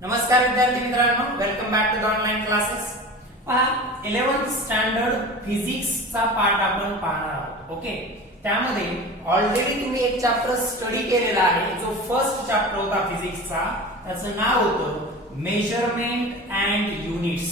नमस्कार विद्यार्थी मित्रांनो, welcome back to the online classes. पहा 11th स्टँडर्ड फिजिक्स चा पार्ट आपण पाहणार आहोत. ओके, त्यामध्ये ऑलरेडी तुम्ही एक चॅप्टर स्टडी केलेला आहे. जो फर्स्ट चॅप्टर होता फिजिक्सचा, त्याचं नाव होतं मेजरमेंट अँड युनिट्स.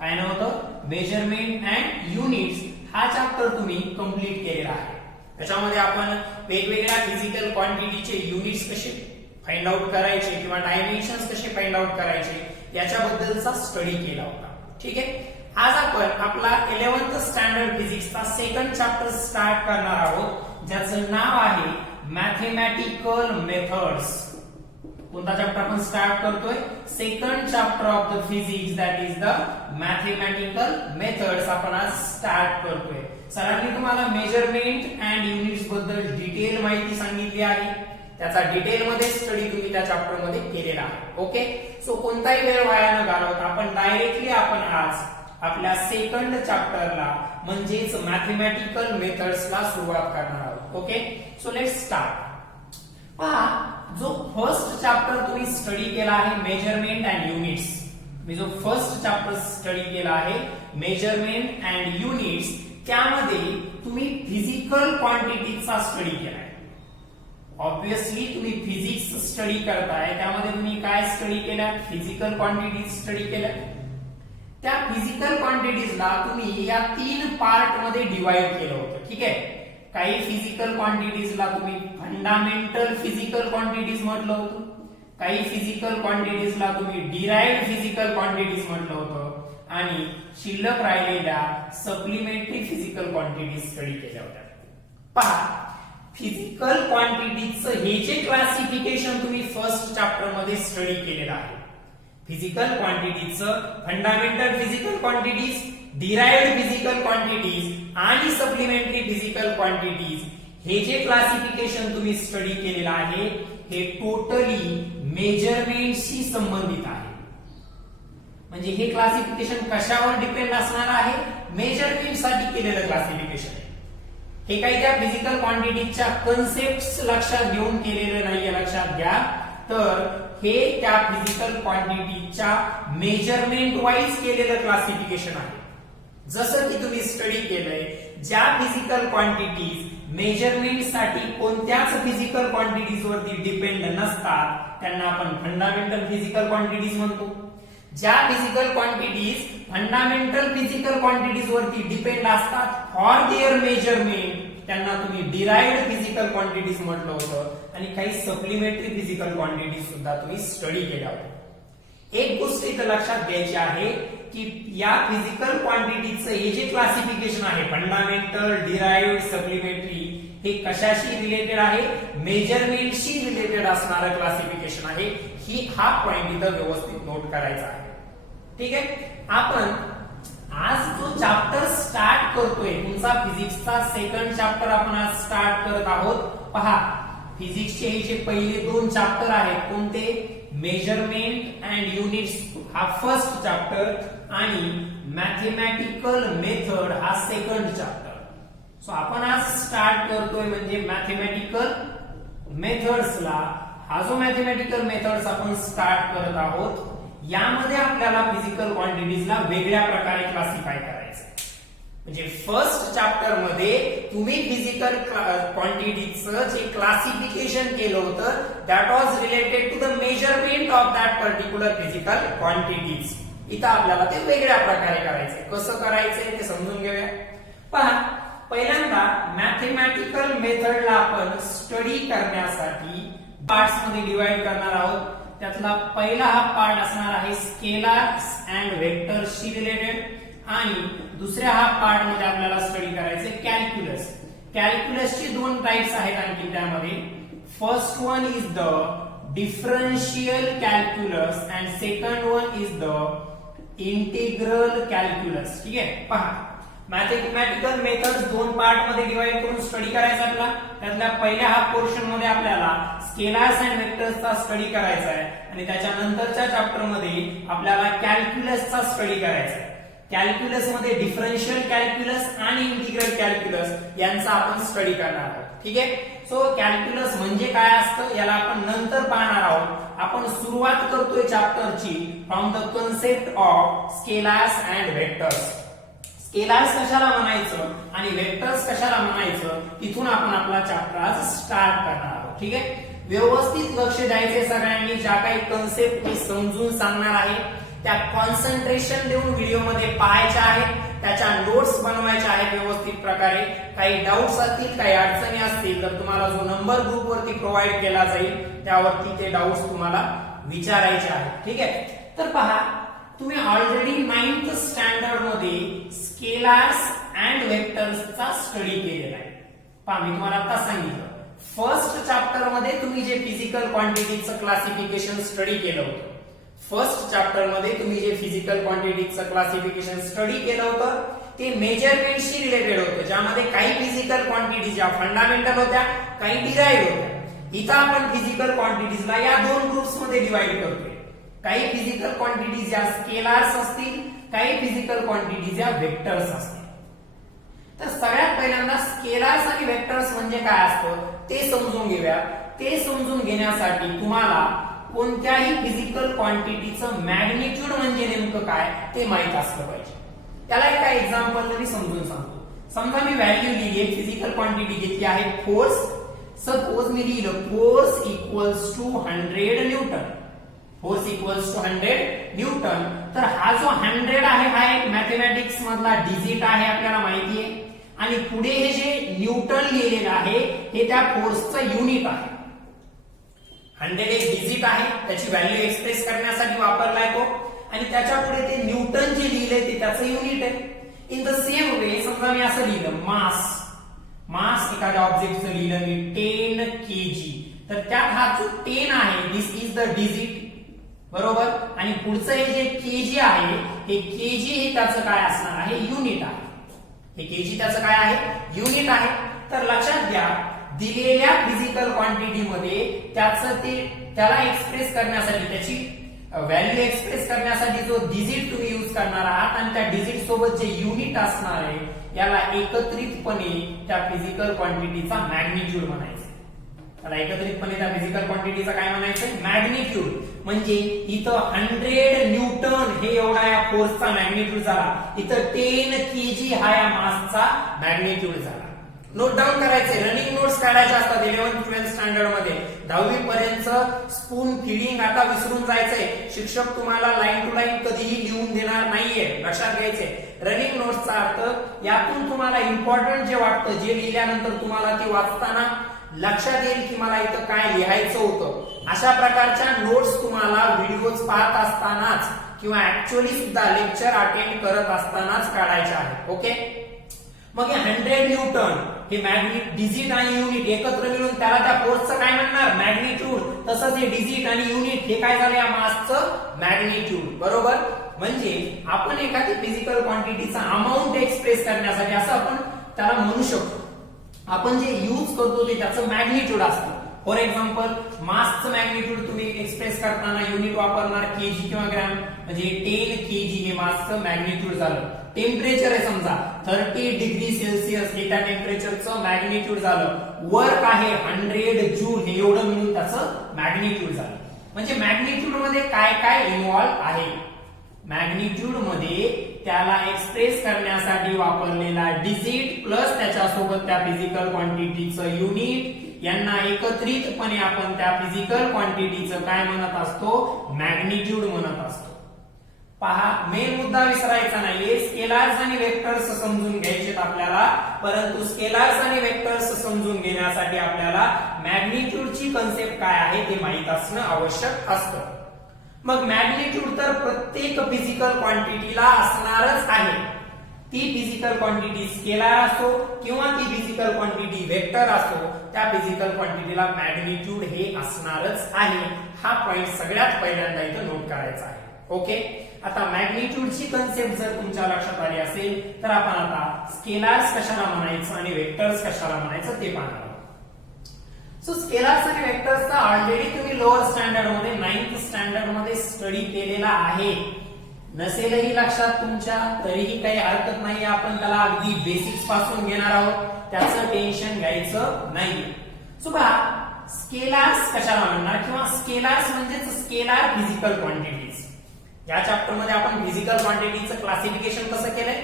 काय नाव होतं? Measurement and units. हा चॅप्टर तुम्ही कंप्लीट केलेला आहे. त्याच्यामध्ये आपण वेगवेगळ्या फिजिकल क्वांटिटीचे युनिट्स कसे फाइंड आउट करायचे किंवा डायमेन्शन्स कसे फाइंड आउट करायचे याच्याबद्दलचा स्टडी केला होता. ठीक आहे, आज आपण आपला 11th स्टँडर्ड फिजिक्सचा सेकंड चॅप्टर स्टार्ट करणार आहोत, ज्याचं नाव आहे मॅथेमॅटिकल मेथड्स. कोणता चॅप्टर आपण स्टार्ट करतोय? Second chapter of the physics, that is the mathematical methods आपण आज स्टार्ट करतोय. सरांनी तुम्हाला मेजरमेंट अँड युनिट्स बद्दल डिटेल माहिती सांगितली आहे. त्याचा डिटेल मध्ये स्टडी तुम्ही त्या चॅप्टर मध्ये केलेला आहे. ओके, सो कोणताही वेळ वाया न घालवता आपण डायरेक्टली आज आपल्या सेकंड चॅप्टरला म्हणजेच मॅथेमॅटिकल मेथड्सला सुरुवात करणार आहोत. Okay, so let's start. पहा, जो फर्स्ट चॅप्टर तुम्ही स्टडी केला आहे मेजरमेंट अँड युनिट्स, मी जो फर्स्ट चॅप्टर स्टडी केला आहे मेजरमेंट अँड युनिट्स, त्यामध्ये तुम्ही फिजिकल क्वांटिटीचा स्टडी केलाय. ऑब्वियसली तुम्ही फिजिक्स स्टडी करताय, त्यामध्ये तुम्ही काय स्टडी केलं? फिजिकल क्वांटिटीज स्टडी केल्या. त्या फिजिकल क्वांटिटीजला तुम्ही या 3 पार्ट मध्ये डिवाइड केलं होतं. ठीक आहे, काही फिजिकल क्वांटिटीजला तुम्ही फंडामेंटल फिजिकल क्वांटिटीज म्हटलं होतं, काही फिजिकल क्वांटिटीजला तुम्ही डिराइव्ड फिजिकल क्वांटिटीज म्हटलं होतं, आणि शिल्लक राहिलेल्या सप्लिमेंटरी फिजिकल क्वांटिटीज स्टडी केल्या होत्या. पहा, फिजिकल क्वांटिटीजचं हे जे क्लासिफिकेशन तुम्ही फर्स्ट चॅप्टर मध्ये स्टडी केलेलं आहे, फिजिकल क्वांटिटीजचं fundamental physical quantities, derived physical quantities आणि सप्लिमेंटरी फिजिकल क्वांटिटीज, हे जे क्लासिफिकेशन तुम्ही स्टडी केलेलं आहे, हे टोटली मेजरमेंटशी संबंधित आहे. म्हणजे हे क्लासिफिकेशन कशावर डिपेंड असणार आहे? मेजरमेंट साठी केलेलं क्लासिफिकेशन आहे. हे काही त्या फिजिकल क्वांटिटीच्या कन्सेप्ट्स लक्षात घेऊन केलेलं नाहीये, लक्षात घ्या. तर हे त्या फिजिकल क्वांटिटीच्या मेजरमेंट वाईज केलेलं क्लासिफिकेशन आहे. जसं की तुम्ही स्टडी केलंय, ज्या फिजिकल क्वांटिटीज मेजरमेंट साठी कोणत्याच फिजिकल क्वांटिटीज वरती डिपेंड नसतात त्यांना आपण फंडामेंटल फिजिकल क्वांटिटीज म्हणतो. ज्या physical quantities fundamental physical quantities वरती डिपेंड असतात फॉर देअर मेजरमेंट, त्यांना तुम्ही डिराइव्ड फिजिकल क्वांटिटीज म्हटलं होतं. आणि काही सप्लिमेंटरी फिजिकल क्वांटिटीज सुद्धा तुम्ही स्टडी केल्या होत्या. एक गोष्ट इथं लक्षात घ्यायची आहे की या फिजिकल क्वांटिटीजचं हे जे क्लासिफिकेशन आहे, फंडामेंटल, डिराइव्ड, सप्लिमेंटरी, हे कशाशी रिलेटेड आहे? मेजरमेंटशी रिलेटेड असणारं क्लासिफिकेशन आहे. हा पॉइंट इथं व्यवस्थित नोट करायचा आहे. ठीक आहे, आपण आज जो चॅप्टर स्टार्ट करतोय, तुमचा फिजिक्सचा सेकंड चॅप्टर आपण आज स्टार्ट करत आहोत. पहा, फिजिक्सचे हे जे पहिले 2 चॅप्टर आहेत, कोणते? मेजरमेंट अँड युनिट्स हा फर्स्ट चॅप्टर आणि मॅथेमॅटिकल मेथड हा सेकंड चॅप्टर. सो आपण आज स्टार्ट करतोय म्हणजे मॅथेमॅटिकल मेथड्सला. हा जो मॅथेमॅटिकल मेथड्स आपण स्टार्ट करत आहोत, यामध्ये आपल्याला फिजिकल क्वांटिटीजला वेगळ्या प्रकारे क्लासिफाय करायचं. म्हणजे फर्स्ट चॅप्टर मध्ये तुम्ही फिजिकल क्वांटिटीजचं जे क्लासिफिकेशन केलं होतं, that was related to the measurement of that particular physical quantities. इथं आपल्याला ते वेगळ्या प्रकारे करायचंय. कसं करायचंय ते समजून घेऊया. पहा, पहिल्यांदा मॅथेमॅटिकल मेथडला आपण स्टडी करण्यासाठी पार्ट्स मध्ये डिवाइड करणार आहोत. त्यातला पहिला हा पार्ट असणार आहे स्केलार्स अँड वेक्टर्सशी रिलेटेड, आणि दुसऱ्या हा पार्ट मध्ये आपल्याला स्टडी करायचे कॅल्क्युलस. कॅल्क्युलसचे 2 टाइप्स आहेत आणखी त्यामध्ये. First one is the differential calculus and second one is the integral calculus. ठीक आहे, पहा, मॅथेमॅटिकल मेथड्स 2 पार्ट मध्ये डिवाइड करून स्टडी करायचा आपला. त्यातल्या पहिल्या हा पोर्शन मध्ये आपल्याला स्केलार्स अँड वेक्टर्सचा स्टडी करायचा आहे, आणि त्याच्यानंतरच्या चॅप्टर मध्ये आपल्याला कॅल्क्युलसचा स्टडी करायचा आहे. कॅल्क्युलस मध्ये डिफरन्शियल कॅल्क्युलस आणि इंटिग्रल कॅल्क्युलस यांचा आपण स्टडी करणार आहोत. ठीक आहे, सो कॅल्क्युलस म्हणजे काय असतं याला आपण नंतर पाहणार आहोत. आपण सुरुवात करतोय चॅप्टरची from the concept of scalars and vectors. Scalars कशाला म्हणायचं आणि वेक्टर्स कशाला म्हणायचं तिथून आपण आपला चॅप्टर आज स्टार्ट करणार आहोत. ठीक आहे, व्यवस्थित लक्ष द्यायचे सगळ्यांनी. ज्या काही कन्सेप्ट मी समजून सांगणार आहे त्या कॉन्सन्ट्रेशन देऊन व्हिडिओ मध्ये पाहायच्या आहेत, त्याच्या नोट्स बनवायच्या आहेत व्यवस्थित प्रकारे. काही डाऊट्स असतील, काही अडचणी असतील तर तुम्हाला जो नंबर ग्रुप वरती प्रोव्हाइड केला जाईल त्यावरती ते डाऊट्स तुम्हाला विचारायचे आहेत. ठीक आहे, तर पहा तुम्ही ऑलरेडी 9th स्टँडर्ड मध्ये स्केलार्स अँड वेक्टर्सचा स्टडी केलेला आहे. पहा मी तुम्हाला आता सांगितलं फर्स्ट चॅप्टर मध्ये तुम्ही जे फिजिकल क्वांटिटीचं क्लासिफिकेशन स्टडी केलं होतं, फर्स्ट चॅप्टर मध्ये तुम्ही जे फिजिकल क्वांटिटीचं क्लासिफिकेशन स्टडी केलं होतं ते मेजरमेंटशी रिलेटेड होतं, ज्यामध्ये काही फिजिकल क्वांटिटी ज्या फंडामेंटल होत्या, काही डिराइव्ह होत्या. इथं आपण फिजिकल क्वांटिटीजला या दोन ग्रुप्स मध्ये डिवाइड करतोय. काही फिजिकल क्वांटिटीज या स्केलार्स असतील, काही फिजिकल क्वांटिटीज या वेक्टर्स असतील. तर सगळ्यात पहिल्यांदा स्केलार्स आणि वेक्टर्स म्हणजे काय असतं ते समजून घेऊया. ते समजून घेण्यासाठी तुम्हाला कोणत्याही फिजिकल क्वांटिटीचं मॅग्निट्यूड म्हणजे नेमकं काय ते माहित असलं पाहिजे. त्याला एका एक्झाम्पल मी समजून सांगतो. समजा मी व्हॅल्यू लिहिली आहे, फिजिकल क्वांटिटी घेतली आहे फोर्स. सपोज मी लिहिलं force equals to 100 Newton. Force equals to 100 Newton. तर हा जो 100 आहे हा एक मॅथमॅटिक्स मधला डिजिट आहे, आपल्याला माहिती आहे. आणि पुढे हे जे न्यूटन लिहिलेलं आहे हे त्या फोर्सचं युनिट आहे. 100 एक डिजिट आहे, त्याची व्हॅल्यू एक्सप्रेस करण्यासाठी वापरलाय तो. आणि त्याच्या पुढे ते न्यूटन जे लिहिलंय ते त्याचं युनिट आहे. इन द सेम वे समजा मी असं लिहिलं मास. मास एखाद्या ऑब्जेक्टचं लिहिलं मी 10 kg. तर त्यात हा जो 10 आहे दिस इज द डिजिट, बरोबर. आणि पुढचं हे जे केजी आहे हे केजी हे त्याचं काय असणार आहे, युनिट आहे. हे केजी त्याचं काय आहे, युनिट आहे. तर लक्षात घ्या दिलेल्या फिजिकल क्वांटिटी मध्ये त्याला एक्सप्रेस करण्यासाठी, त्याची व्हॅल्यू एक्सप्रेस करण्यासाठी जो डिजिट तुम्ही यूज करणार आहात आणि त्या डिजिट सोबत जे युनिट असणार आहे याला एकत्रितपणे त्या फिजिकल क्वांटिटीचा मॅग्निट्यूड म्हणायचं. त्याला एकत्रितपणे त्या फिजिकल क्वांटिटीचा काय म्हणायचं, मॅग्निट्यूड. म्हणजे इथं 100 न्यूटन हे एवढा या फोर्सचा मॅग्निट्यूड झाला, इथं 10 kg हा या मासचा मॅग्निट्यूड झाला. नोट डाऊन करायचे, रनिंग नोट्स काढायचे असतात 11th 12th स्टँडर्ड मध्ये. 10वी पर्यंत स्पून फिडिंग आता विसरून जायचंय. शिक्षक तुम्हाला लाईन टू लाईन कधीही लिहून देणार नाहीये, लक्षात घ्यायचे. रनिंग नोट्सचा अर्थ यातून तुम्हाला इम्पॉर्टंट जे वाटतं, जे लिहिल्यानंतर तुम्हाला ते वाचताना लक्षात येईल की मला इथं काय लिहायचं होतं, अशा प्रकारच्या नोट्स तुम्हाला व्हिडिओज पाहत असतानाच किंवा ऍक्च्युअली सुद्धा लेक्चर अटेंड करत असतानाच काढायचे आहे. ओके, मग हे 100 न्यूटन हे डिजिट आणि युनिट एकत्र मिळून त्याला त्या फोर्सचं काय म्हणणार, मॅग्निट्यूड. तसंच हे डिजिट आणि युनिट हे काय झालं, या मासचं मॅग्निट्यूड, बरोबर. म्हणजे आपण एखादी फिजिकल क्वांटिटीचा अमाऊंट एक्सप्रेस करण्यासाठी असं आपण त्याला म्हणू शकतो. आपण जे यूज करतो ते त्याचं मॅग्निट्यूड असतं. फॉर एक्झाम्पल मासचं मॅग्निट्यूड तुम्ही एक्सप्रेस करताना युनिट वापरणार केजी किंवा ग्रॅम. म्हणजे 10 kg हे मासचं मॅग्निट्यूड झालं. टेम्परेचर आहे समजा 30 डिग्री सेल्सिअस हे त्या टेम्परेचरचं मॅग्निट्यूड झालं. वर्क आहे 100 जूल हे एवढं मिळून त्याचं मॅग्निट्यूड झालं. म्हणजे मॅग्निट्यूड मध्ये काय काय इन्व्हॉल्व आहे, मॅग्निट्यूड मध्ये त्याला एक्सप्रेस करण्यासाठी वापरलेला डिजिट प्लस त्याच्यासोबत त्या फिजिकल क्वांटिटीचं युनिट यांना एकत्रितपणे आपण त्या फिजिकल क्वांटिटीचं काय म्हणत असतो, मॅग्निट्यूड म्हणत असतो. पहा मेन मुद्दा विसरायचा नाहीये. स्केलार्स आणि वेक्टर्स समजून घ्यायचे आपल्याला, परंतु स्केलार्स आणि वेक्टर्स समजून घेण्यासाठी आपल्याला मॅग्निट्यूडची कन्सेप्ट काय आहे ते माहित असणं आवश्यक असतं. मग मॅग्निट्यूड तर प्रत्येक फिजिकल क्वांटिटीला असणारच आहे. ती फिजिकल क्वांटिटी स्केलार असो किंवा ती फिजिकल क्वांटिटी वेक्टर असो, त्या फिजिकल क्वांटिटीला मॅग्निट्यूड हे असणारच आहे. हा पॉइंट सगळ्यात पहिल्यांदा इथं नोट करायचा आहे. ओके, आता मॅग्निट्यूडची कन्सेप्ट जर तुमच्या लक्षात आली असेल तर आपण आता स्केलार्स कशाला म्हणायचं आणि वेक्टर्स कशाला म्हणायचं ते पाहणार आहोत. सो स्केलार्स आणि वेक्टर्सचा ऑलरेडी तुम्ही लोअर स्टँडर्ड मध्ये 9th स्टँडर्ड मध्ये स्टडी केलेला आहे. नसेलही लक्षात तुमच्या तरीही काही हरकत नाही, आपण त्याला अगदी बेसिक्स पासून घेणार आहोत, त्याचं टेन्शन घ्यायचं नाही. सो पहा स्केलार्स कशाला म्हणणार किंवा स्केलार्स म्हणजेच स्केलार फिजिकल क्वांटिटीज. या चॅप्टर मध्ये आपण फिजिकल क्वांटिटीचं क्लासिफिकेशन कसं केलंय,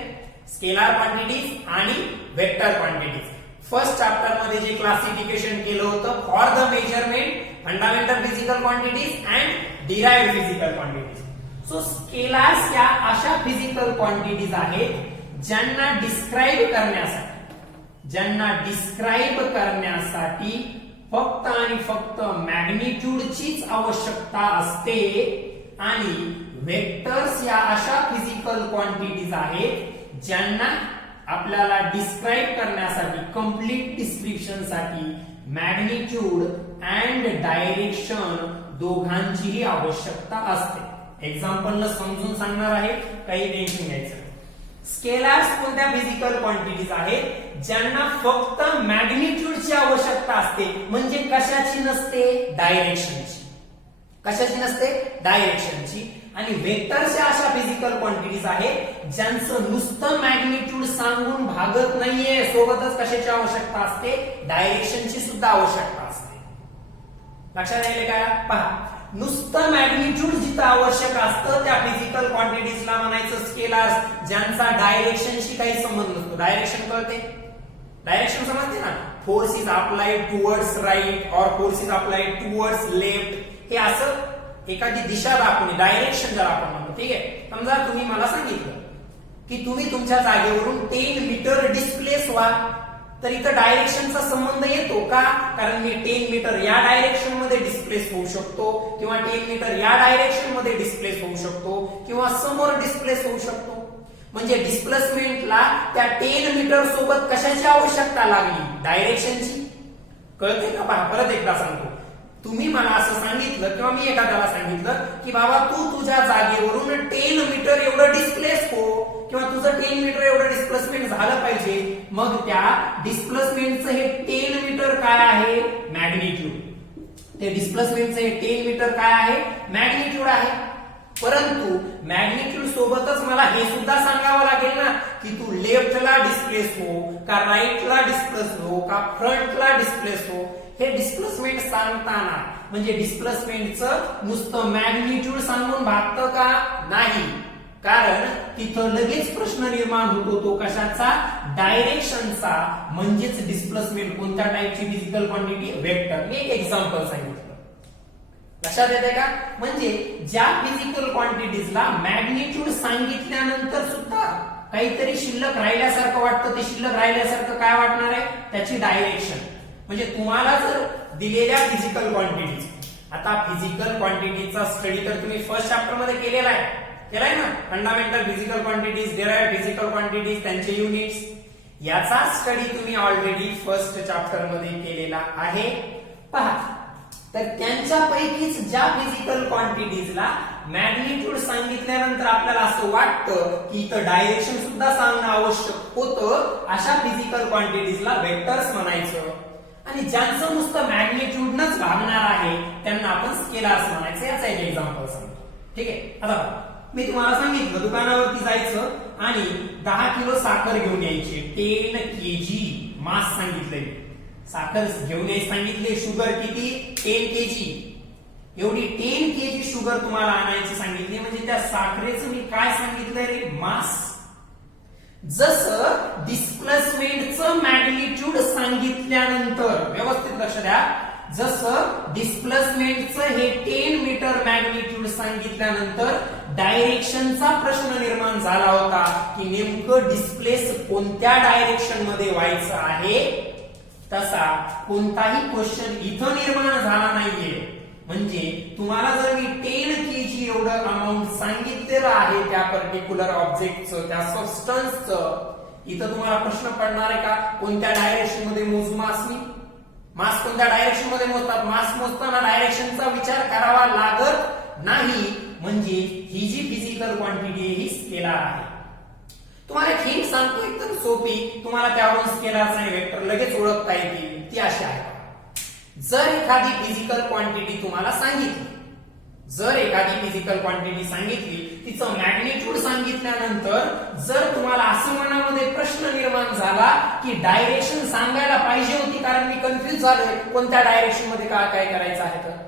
स्केलार क्वांटिटीज आणि वेक्टर क्वांटिटीज. फर्स्ट चॅप्टर मध्ये जे क्लासिफिकेशन केलं होतं for the measurement fundamental physical quantities and derived physical quantities. So स्केलार्स या अशा फिजिकल क्वांटिटीज आहेत ज्यांना डिस्क्राइब करण्यासाठी फक्त आणि फक्त मॅग्निट्यूडचीच आवश्यकता असते आणि वेक्टर्स या अशा फिजिकल क्वांटिटीज आहेत ज्यांना आपल्याला डिस्क्राइब करण्यासाठी कंप्लीट डिस्क्रिप्शन साठी मॅग्निट्यूड अँड डायरेक्शन दोघांचीही आवश्यकता असते. एक्झाम्पल न समजून सांगणार आहे, काही टेन्शन घ्यायचं. स्केलार्स कोणत्या फिजिकल क्वांटिटीज आहेत ज्यांना फक्त मॅग्निट्यूडची आवश्यकता असते, म्हणजे कशाची नसते, डायरेक्शनची. कशाची नसते, डायरेक्शनची. आणि वेक्टर्स अशा फिजिकल क्वांटिटीज आहेत ज्यांचं नुसतं मॅग्निट्यूड सांगून भागत नाहीये, सोबतच कशाची आवश्यकता असते, डायरेक्शनची सुद्धा आवश्यकता असते. लक्षात राहिले का? पहा नुसतं मॅग्निट्यूड जिथं आवश्यक असतं त्या फिजिकल क्वांटिटीजला म्हणायचं स्केलार्स, ज्यांचा डायरेक्शनशी काही संबंध नसतो. डायरेक्शन कळते, डायरेक्शन समजते ना, force is applied towards right और force is applied towards left, हे असं एखादी दिशा दाखवणे डायरेक्शन ज्याला आपण म्हणतो. ठीक आहे, समजा तुम्ही मला सांगितलं की तुम्ही तुमच्या जागेवरून 10 मीटर डिस्प्लेस व्हा, तर इथं डायरेक्शनचा संबंध येतो का? कारण मी 10 मीटर या डायरेक्शन मध्ये डिस्प्लेस होऊ शकतो किंवा 10 मीटर या डायरेक्शन मध्ये डिस्प्लेस होऊ शकतो किंवा समोर डिस्प्लेस होऊ शकतो. म्हणजे डिस्प्लेसमेंटला त्या 10 मीटर सोबत कशाची आवश्यकता लागली, डायरेक्शनची. कळते का? पहा परत एकदा सांगतो. तुम्ही मला असं सांगितलं किंवा मी एखाद्याला सांगितलं की बाबा तू तुझ्या जागेवरून 10 मीटर एवढं डिस्प्लेस हो किंवा तुझं 10 मीटर एवढं डिस्प्लेसमेंट झालं पाहिजे, मग त्या डिस्प्लेसमेंटचं हे 10 मीटर काय आहे, मॅग्निट्यूड. ते डिस्प्लेसमेंटचं हे 10 मीटर काय आहे, मॅग्निट्यूड आहे. परंतु मॅग्निट्यूड सोबतच मला हे सुद्धा सांगावं लागेल ना की तू लेफ्टला डिस्प्लेस हो का राईटला डिस्प्लेस हो का फ्रंटला डिस्प्लेस हो. हे डिस्प्लेसमेंट सांगताना म्हणजे डिस्प्लेसमेंटचं नुसतं मॅग्निट्यूड सांगून भागतं का, नाही. कारण तिथं लगेच प्रश्न निर्माण होतो तो कशाचा, डायरेक्शनचा. म्हणजेच डिस्प्लेसमेंट कोणत्या टाईपची फिजिकल क्वांटिटी, वेक्टर. मी एक एक्झाम्पल सांगितलं, लक्षात येते का? म्हणजे ज्या फिजिकल क्वांटिटीजला मॅग्निट्यूड सांगितल्यानंतर सुद्धा काहीतरी शिल्लक राहिल्यासारखं वाटतं, ते शिल्लक राहिल्यासारखं काय वाटणार आहे, त्याची डायरेक्शन. म्हणजे तुम्हाला जर दिलेल्या फिजिकल क्वांटिटीज, आता फिजिकल क्वांटिटीचा स्टडी तर तुम्ही फर्स्ट चॅप्टर मध्ये केलाय ना, fundamental physical quantities, derived physical quantities, त्यांचे युनिट्स, याचा स्टडी तुम्ही ऑलरेडी फर्स्ट चॅप्टर मध्ये केलेला आहे. पहा, तर त्यांच्यापैकीच ज्या फिजिकल क्वांटिटीजला मॅग्निट्यूड सांगितल्यानंतर आपल्याला असं वाटतं की इथं डायरेक्शन सुद्धा सांगणं आवश्यक होतं, अशा फिजिकल क्वांटिटीजला वेक्टर्स म्हणायचं. आणि ज्यांचं नुसतं मॅग्निट्यूडनच भागणार आहे त्यांना आपण स्केलार्स म्हणायचं. याचा एक एक्झाम्पल सांगतो. ठीक आहे, आता मी तुम्हाला सांगितलं दुकानावरती जायचं आणि 10 किलो साखर घेऊन यायची, 10 kg मास सांगितलंय, साखर घेऊन यायची सांगितले, शुगर किती, 10 kg. एवढी 10 kg शुगर तुम्हाला आणायची सांगितली, म्हणजे त्या साखरेचं मी काय सांगितलंय रे, मास. जसं डिस्प्लेसमेंटचं मॅग्निट्यूड सांगितल्यानंतर, व्यवस्थित लक्ष द्या, जसं डिस्प्लेसमेंटचं हे 10 मीटर मॅग्निट्यूड सांगितल्यानंतर डायरेक्शनचा प्रश्न निर्माण झाला होता की नेमकं डिस्प्लेस कोणत्या डायरेक्शन मध्ये व्हायचं आहे, तसा कोणताही क्वेश्चन इथं निर्माण झाला नाहीये. म्हणजे तुम्हाला जर मी 10 kg एवढं अमाऊंट सांगितलेलं आहे त्या पर्टिक्युलर ऑब्जेक्टचं, त्या सबस्टन्सचं, इथं तुम्हाला प्रश्न पडणार आहे का कोणत्या डायरेक्शन मध्ये मोजू मास मी, मास कोणत्या डायरेक्शन मध्ये मोजतात, मास मोजताना डायरेक्शनचा विचार करावा लागत नाही. म्हणजे ही जी फिजिकल क्वांटिटी आहे ही स्केलार आहे. तुम्हाला एक हिंट सांगतो एकदम सोपी, तुम्हाला त्यावरून स्केलार्स आणि वेक्टर लगेच ओळखता येतील. ती अशी आहे, जर एखादी फिजिकल क्वांटिटी तुम्हाला सांगितली जर एखादी फिजिकल क्वांटिटी सांगितली, तिचं मॅग्निट्यूड सांगितल्यानंतर जर तुम्हाला असं मनामध्ये प्रश्न निर्माण झाला की डायरेक्शन सांगायला पाहिजे होती कारण मी कन्फ्युज झालोय कोणत्या डायरेक्शन मध्ये काय करायचं आहे,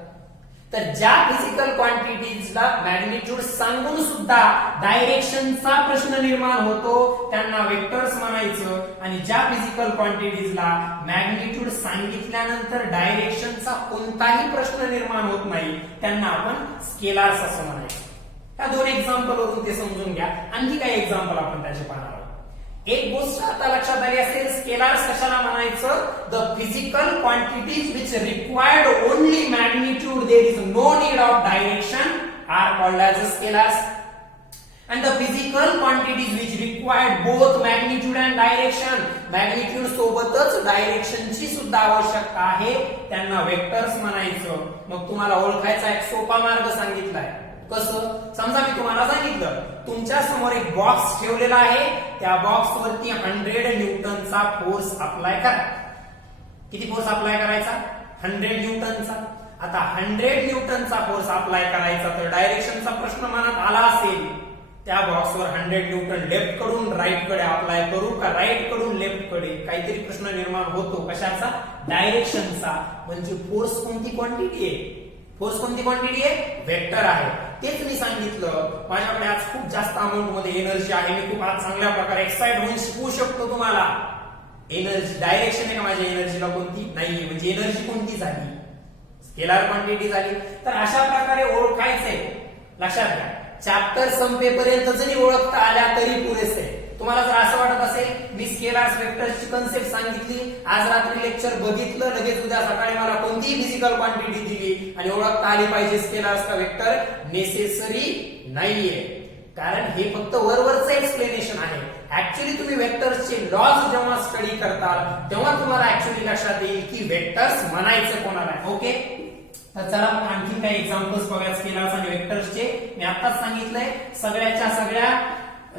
तर ज्या फिजिकल क्वांटिटीजला मॅग्निट्यूड सांगून सुद्धा डायरेक्शनचा प्रश्न निर्माण होतो त्यांना वेक्टर्स म्हणायचं, आणि ज्या फिजिकल क्वांटिटीजला मॅग्निट्यूड सांगितल्यानंतर डायरेक्शनचा कोणताही प्रश्न निर्माण होत नाही त्यांना आपण स्केलार्स असं म्हणायचं. या दोन एक्झाम्पल वरून ते समजून घ्या. आणखी काही एक्झाम्पल आपण त्याचे पाहणार आहोत. एक गोष्ट आता लक्षात आली असेल, स्केलार्स कशाला म्हणायचं, the physical quantities which required only magnitude there is no need of direction are called as scalars, and the physical quantities which required both magnitude and direction, magnitude सोबतच डायरेक्शनची सुद्धा आवश्यकता आहे त्यांना वेक्टर्स म्हणायचं. मग तुम्हाला ओळखायचा एक सोपा मार्ग सांगितलाय. कसं? समजा मी तुम्हाला सांगितलं तुमच्या समोर एक बॉक्स ठेवलेला आहे, त्या बॉक्स वरती 100 न्यूटनचा फोर्स अप्लाय करा. किती फोर्स अप्लाय करायचा? 100 न्यूटनचा. आता 100 न्यूटनचा फोर्स अप्लाय करायचा, तर डायरेक्शनचा प्रश्न मनात आला असेल, त्या बॉक्सवर 100 न्यूटन लेफ्ट कडून राईट कडे अप्लाय करू का राईट कडून लेफ्ट कडे, काहीतरी प्रश्न निर्माण होतो. कशाचा? डायरेक्शनचा. म्हणजे फोर्स कोणती क्वांटिटी आहे? फोर्स कोणती क्वांटिटी आहे? वेक्टर आहे. तेच मी सांगितलं, माझ्याकडे आज खूप जास्त अमाऊंट मध्ये एनर्जी आहे, मी खूप आज चांगल्या प्रकारे एक्साइट होऊन शिकवू शकतो तुम्हाला. एनर्जी डायरेक्शन आहे का माझ्या एनर्जीला? कोणती नाही. म्हणजे एनर्जी कोणती झाली? स्केलार क्वांटिटी झाली. तर अशा प्रकारे ओळखायचंय. लक्षात घ्या, चॅप्टर संपेपर्यंत जरी ओळखता आल्या तरी पुरेसे. तुम्हाला जर असं वाटत असेल मी स्केलार्स वेक्टर्सची कन्सेप्ट सांगितली, आज रात्री लेक्चर बघितलं, लगेच उद्या सकाळी मला कोणतीही फिजिकल क्वांटिटी दिली आणि ओळखता आली पाहिजे स्केलार्स का वेक्टर, नेसेसरी नाहीये. कारण हे फक्त वरवरचं एक्सप्लेनेशन आहे. ऍक्च्युअली तुम्ही वेक्टर्सचे लॉज जेव्हा स्टडी करताल तेव्हा तुम्हाला ऍक्च्युअली लक्षात येईल की वेक्टर्स म्हणायचं कोणाला. ओके, तर चला मग आणखी काही एक्झाम्पल्स बघा स्केलार्स आणि वेक्टर्सचे. मी आताच सांगितलंय सगळ्याच्या सगळ्या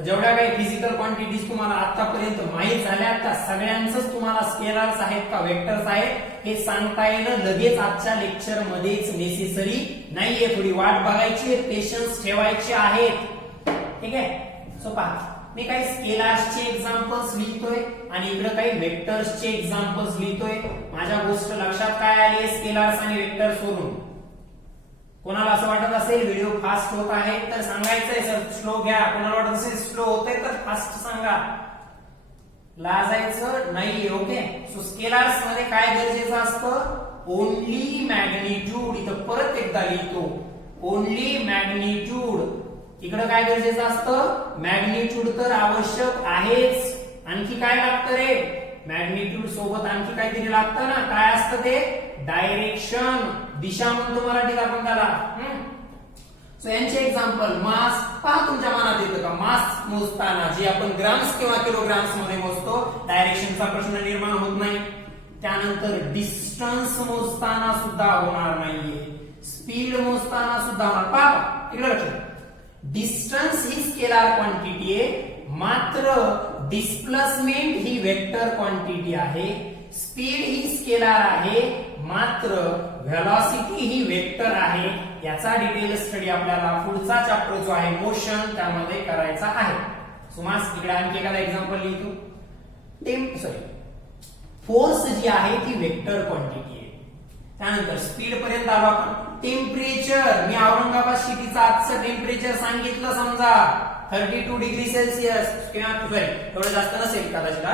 जेवढ्या काही फिजिकल क्वांटिटीज तुम्हाला आतापर्यंत माहित झाल्या त्या सगळ्यांचंच तुम्हाला स्केलार्स आहेत का वेक्टर्स आहेत हे सांगता येणं लगेच आजच्या लेक्चर मध्येच नेसेसरी नाहीये. थोडी वाट बघायची, पेशन्स ठेवायचे आहेत. ठीक आहे. सो पहा, मी काही स्केलार्सचे एक्झाम्पल्स लिहितोय आणि इकडे काही वेक्टर्सचे एक्झाम्पल्स लिहितोय. माझ्या गोष्ट लक्षात काय आली स्केलार्स आणि वेक्टर्स वरून? कोणाला असं वाटत असेल व्हिडिओ फास्ट होत आहे तर सांगायचंय सर स्लो घ्या, कोणाला वाटत असेल स्लो होतंय तर फास्ट सांगा, लाजायचं नाही. ओके, सो स्केलार्स मध्ये काय गरजेचं असतं? Only magnitude. इथं परत एकदा लिहितो, ओनली मॅग्निट्यूड. इकडे काय गरजेचं असतं? मॅग्निट्यूड तर आवश्यक आहेच. आणखी काय लागतं रे? मॅग्निट्यूड सोबत आणखी काहीतरी लागतं ना. काय असतं ते? डायरेक्शन, दिशा म्हणतो मराठीत आपण त्याला. सो यांचे एक्झाम्पल, मास. पहा तुमच्या मनात येतं का मास मोजताना जे आपण ग्राम्स किंवा किलोग्राम्स मध्ये मोजतो डायरेक्शनचा प्रश्न निर्माण होत नाही. त्यानंतर डिस्टन्स मोजताना सुद्धा होणार नाहीये, स्पीड मोजताना सुद्धा होणार. पहा इकडे लक्षात, डिस्टन्स ही स्केलार क्वांटिटी आहे, मात्र डिस्प्लेसमेंट ही वेक्टर क्वांटिटी आहे. स्पीड ही स्केलार आहे, मात्र व्हेलॉसिटी ही वेक्टर आहे. याचा डिटेल स्टडी आपल्याला पुढचा चॅप्टर जो आहे मोशन त्यामध्ये करायचा आहे. सुमास इकडे आणखी एखादा एक्झाम्पल लिहितो. फोर्स जी आहे ती वेक्टर क्वांटिटी आहे. त्यानंतर स्पीड पर्यंत आलो आपण. टेम्परेचर, मी औरंगाबाद सिटीचं आजचं टेम्परेचर सांगितलं समजा 32 डिग्री सेल्सिअस किंवा एवढं जास्त नसेल कदाचित,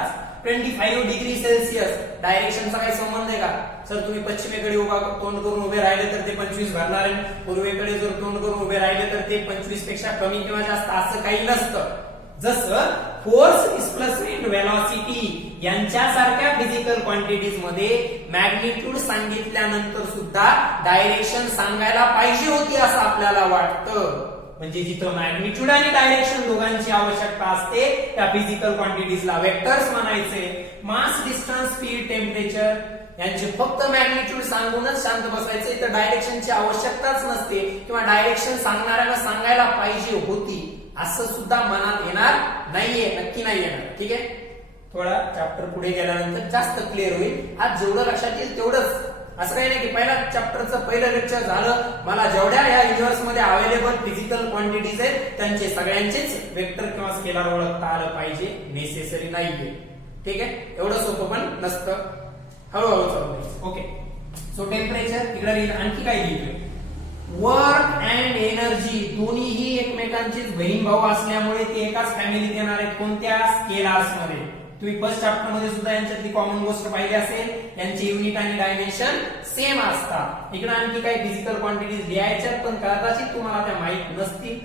25 डिग्री सेल्सिअस. डायरेक्शनचा काही संबंध आहे का? सर तुम्ही पश्चिमेकडे तोंड करून उभे राहिले तर ते 25 भरणार आहे, पूर्वेकडे जर तोंड करून उभे राहिले तर ते 25 पेक्षा कमी किंवा जास्त असं काही नसतं. जसं फोर्स, डिस्प्लेसमेंट, व्हेलॉसिटी यांच्यासारख्या फिजिकल क्वांटिटीज मध्ये मॅग्निट्यूड सांगितल्यानंतर सुद्धा डायरेक्शन सांगायला पाहिजे होती असं आपल्याला वाटतं. म्हणजे जिथं मॅग्निट्यूड आणि डायरेक्शन दोघांची आवश्यकता असते त्या फिजिकल क्वांटिटीजला वेक्टर्स म्हणायचे. मास, डिस्टन्स, स्पीड, टेम्परेचर यांचे फक्त मॅग्निट्यूड सांगूनच शांत बसायचे. इथं डायरेक्शनची आवश्यकताच नसते किंवा डायरेक्शन सांगणाऱ्याला सांगायला पाहिजे होती असं सुद्धा मनात येणार नाहीये, नक्की नाही येणार. ठीक आहे, थोडा चॅप्टर पुढे गेल्यानंतर जास्त क्लिअर होईल. आज जेवढं लक्षात येईल तेवढंच असं काही नाही की पहिल्या चॅप्टरचं पहिलं लेक्चर झालं, मला जेवढ्या या युनिव्हर्स मध्ये अवेलेबल फिजिकल क्वांटिटीज आहेत त्यांचे सगळ्यांचेच वेक्टर किंवा स्केलार ओळखता आलं पाहिजे, नेसेसरी नाहीये. ठीक आहे, एवढं सोपं पण नसतं, हळूहळू चालू करायचं. ओके, सो टेम्परेचर इकडे आणखी काय लिहितोय, वर्क अँड एनर्जी दोन्हीही एकमेकांचेच बहीण भाऊ असल्यामुळे ते एकाच फॅमिलीत येणार आहेत. कोणत्या? स्केलार्स मध्ये. तुम्ही फर्स्ट चॅप्टर मध्ये सुद्धा यांच्यातली कॉमन गोष्ट पाहिली असेल, यांचे युनिट आणि डायमेन्शन सेम असतात. इकडे आणखी काही फिजिकल क्वांटिटीज लिहायच्या पण कदाचित तुम्हाला त्या माहित नसतील.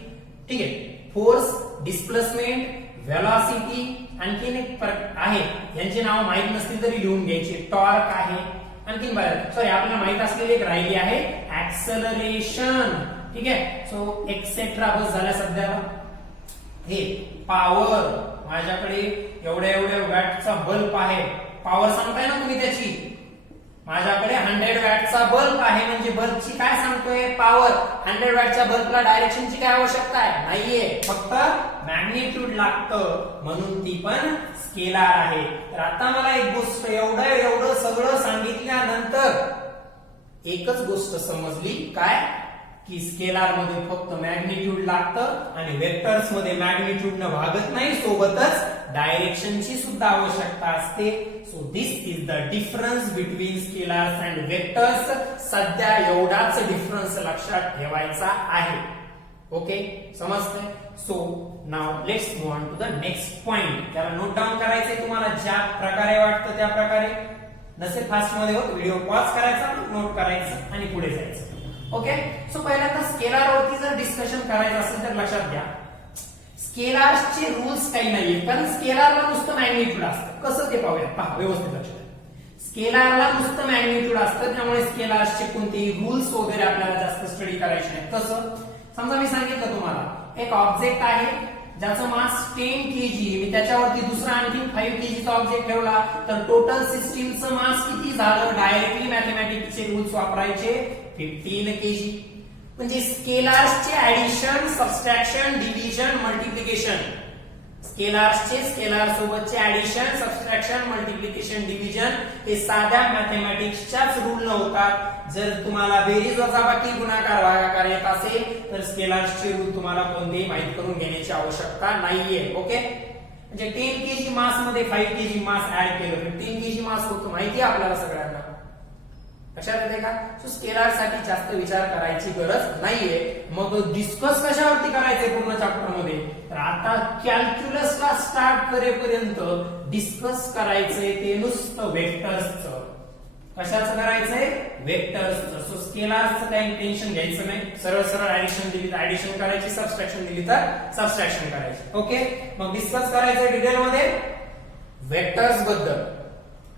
ठीक आहे, फोर्स, डिस्प्लेसमेंट, व्हेलॉसिटी, आणखीन एक आहे यांची नाव माहित नसतील तरी लिहून घ्यायची. टॉर्क आहे, आणखीन सॉरी आपल्याला माहित असलेली एक राहिली आहे ऍक्सेलरेशन. ठीक आहे, सो एक्सेट्रा बस झाल्या सध्याला. हे पॉवर, माझ्याकडे एवढ्या एवढ्या वॅटचा बल्ब आहे, पॉवर सांगताय ना तुम्ही त्याची, माझ्याकडे 100 वॅटचा बल्ब आहे म्हणजे बल्बची काय सांगतोय? पॉवर. 100 वॅटच्या बल्बला डायरेक्शनची काय आवश्यकता आहे? नाहीये, फक्त मॅग्निट्यूड लागतं, म्हणून ती पण स्केलार आहे. तर आता मला एक गोष्ट एवढं सगळं सांगितल्यानंतर एकच गोष्ट समजली, काय की स्केलार मध्ये फक्त मॅग्निट्यूड लागतं आणि वेक्टर्स मध्ये मॅग्निट्यूड न भागत नाही, सोबतच डायरेक्शनची सुद्धा आवश्यकता असते. So this is the difference between scalars and vectors. सध्या एवढाच डिफरन्स लक्षात ठेवायचा आहे. ओके, समजतंय? So now let's move on to the next point. त्याला नोट डाऊन करायचंय तुम्हाला, ज्या प्रकारे वाटतं त्या प्रकारे. नसेल फास्ट मध्ये होत, व्हिडिओ पॉज करायचा, नोट करायचं आणि पुढे जायचं. ओके, सो पहिल्यांदा स्केलार वरती जर डिस्कशन करायचं असेल तर लक्षात घ्या, स्केलार्सचे रूल्स काही नाहीये, कारण स्केलारला नुसतं मॅग्निट्यूड असतं. कसं ते पाहूया, पहा व्यवस्थित लक्षात. स्केलारला नुसतं मॅग्निट्यूड असतं, त्यामुळे स्केलार्सचे कोणतेही रूल्स वगैरे आपल्याला जास्त स्टडी करायचे नाहीत. कसं? समजा मी सांगितलं तुम्हाला एक ऑब्जेक्ट आहे ज्याचं मास 10 kg, मी त्याच्यावरती दुसरा आणखी 5 kg चा ऑब्जेक्ट ठेवला तर टोटल सिस्टीमचं मास किती झालं? डायरेक्टली मॅथमॅटिक्सचे रूल्स वापरायचे, 15 kg. म्हणजे स्केलार्सचे ऍडिशन, सबट्रॅक्शन, डिव्हिजन, मल्टिप्लिकेशन, स्केलार्सचे स्केलार सोबतचे ऍडिशन, सबट्रॅक्शन, मल्टिप्लिकेशन, डिव्हिजन हे साध्या मॅथमॅटिक्सच्याच रूल न होतात. जर तुम्हाला बेरीज, वजाबाकी, गुणाकार, भागाकार येत असेल तर स्केलार्सचे रूल तुम्हाला कोणतेही माहित करून घेण्याची आवश्यकता नाहीये. ओके, म्हणजे 10 kg मास मध्ये 5 kg मास ऍड केलं, 15 kg मास होतो, माहिती आहे आपल्याला सगळ्यांना. लक्षात येते का? सो स्केलार साठी जास्त विचार करायची गरज नाहीये. मग डिस्कस कशावरती करायचंय पूर्ण चॅप्टर मध्ये? तर आता कॅल्क्युलसला स्टार्ट करेपर्यंत डिस्कस करायचंय ते नुसतं वेक्टर्सचं. कशाचं करायचंय? वेक्टर्सचं. सो स्केलारचं काही टेन्शन घ्यायचं नाही, सरळ सरळ ऍडिशन दिली तर ऍडिशन करायची, सबट्रॅक्शन दिली तर सबट्रॅक्शन करायची. ओके, मग डिस्कस करायचंय डिटेल मध्ये वेक्टर्स बद्दल.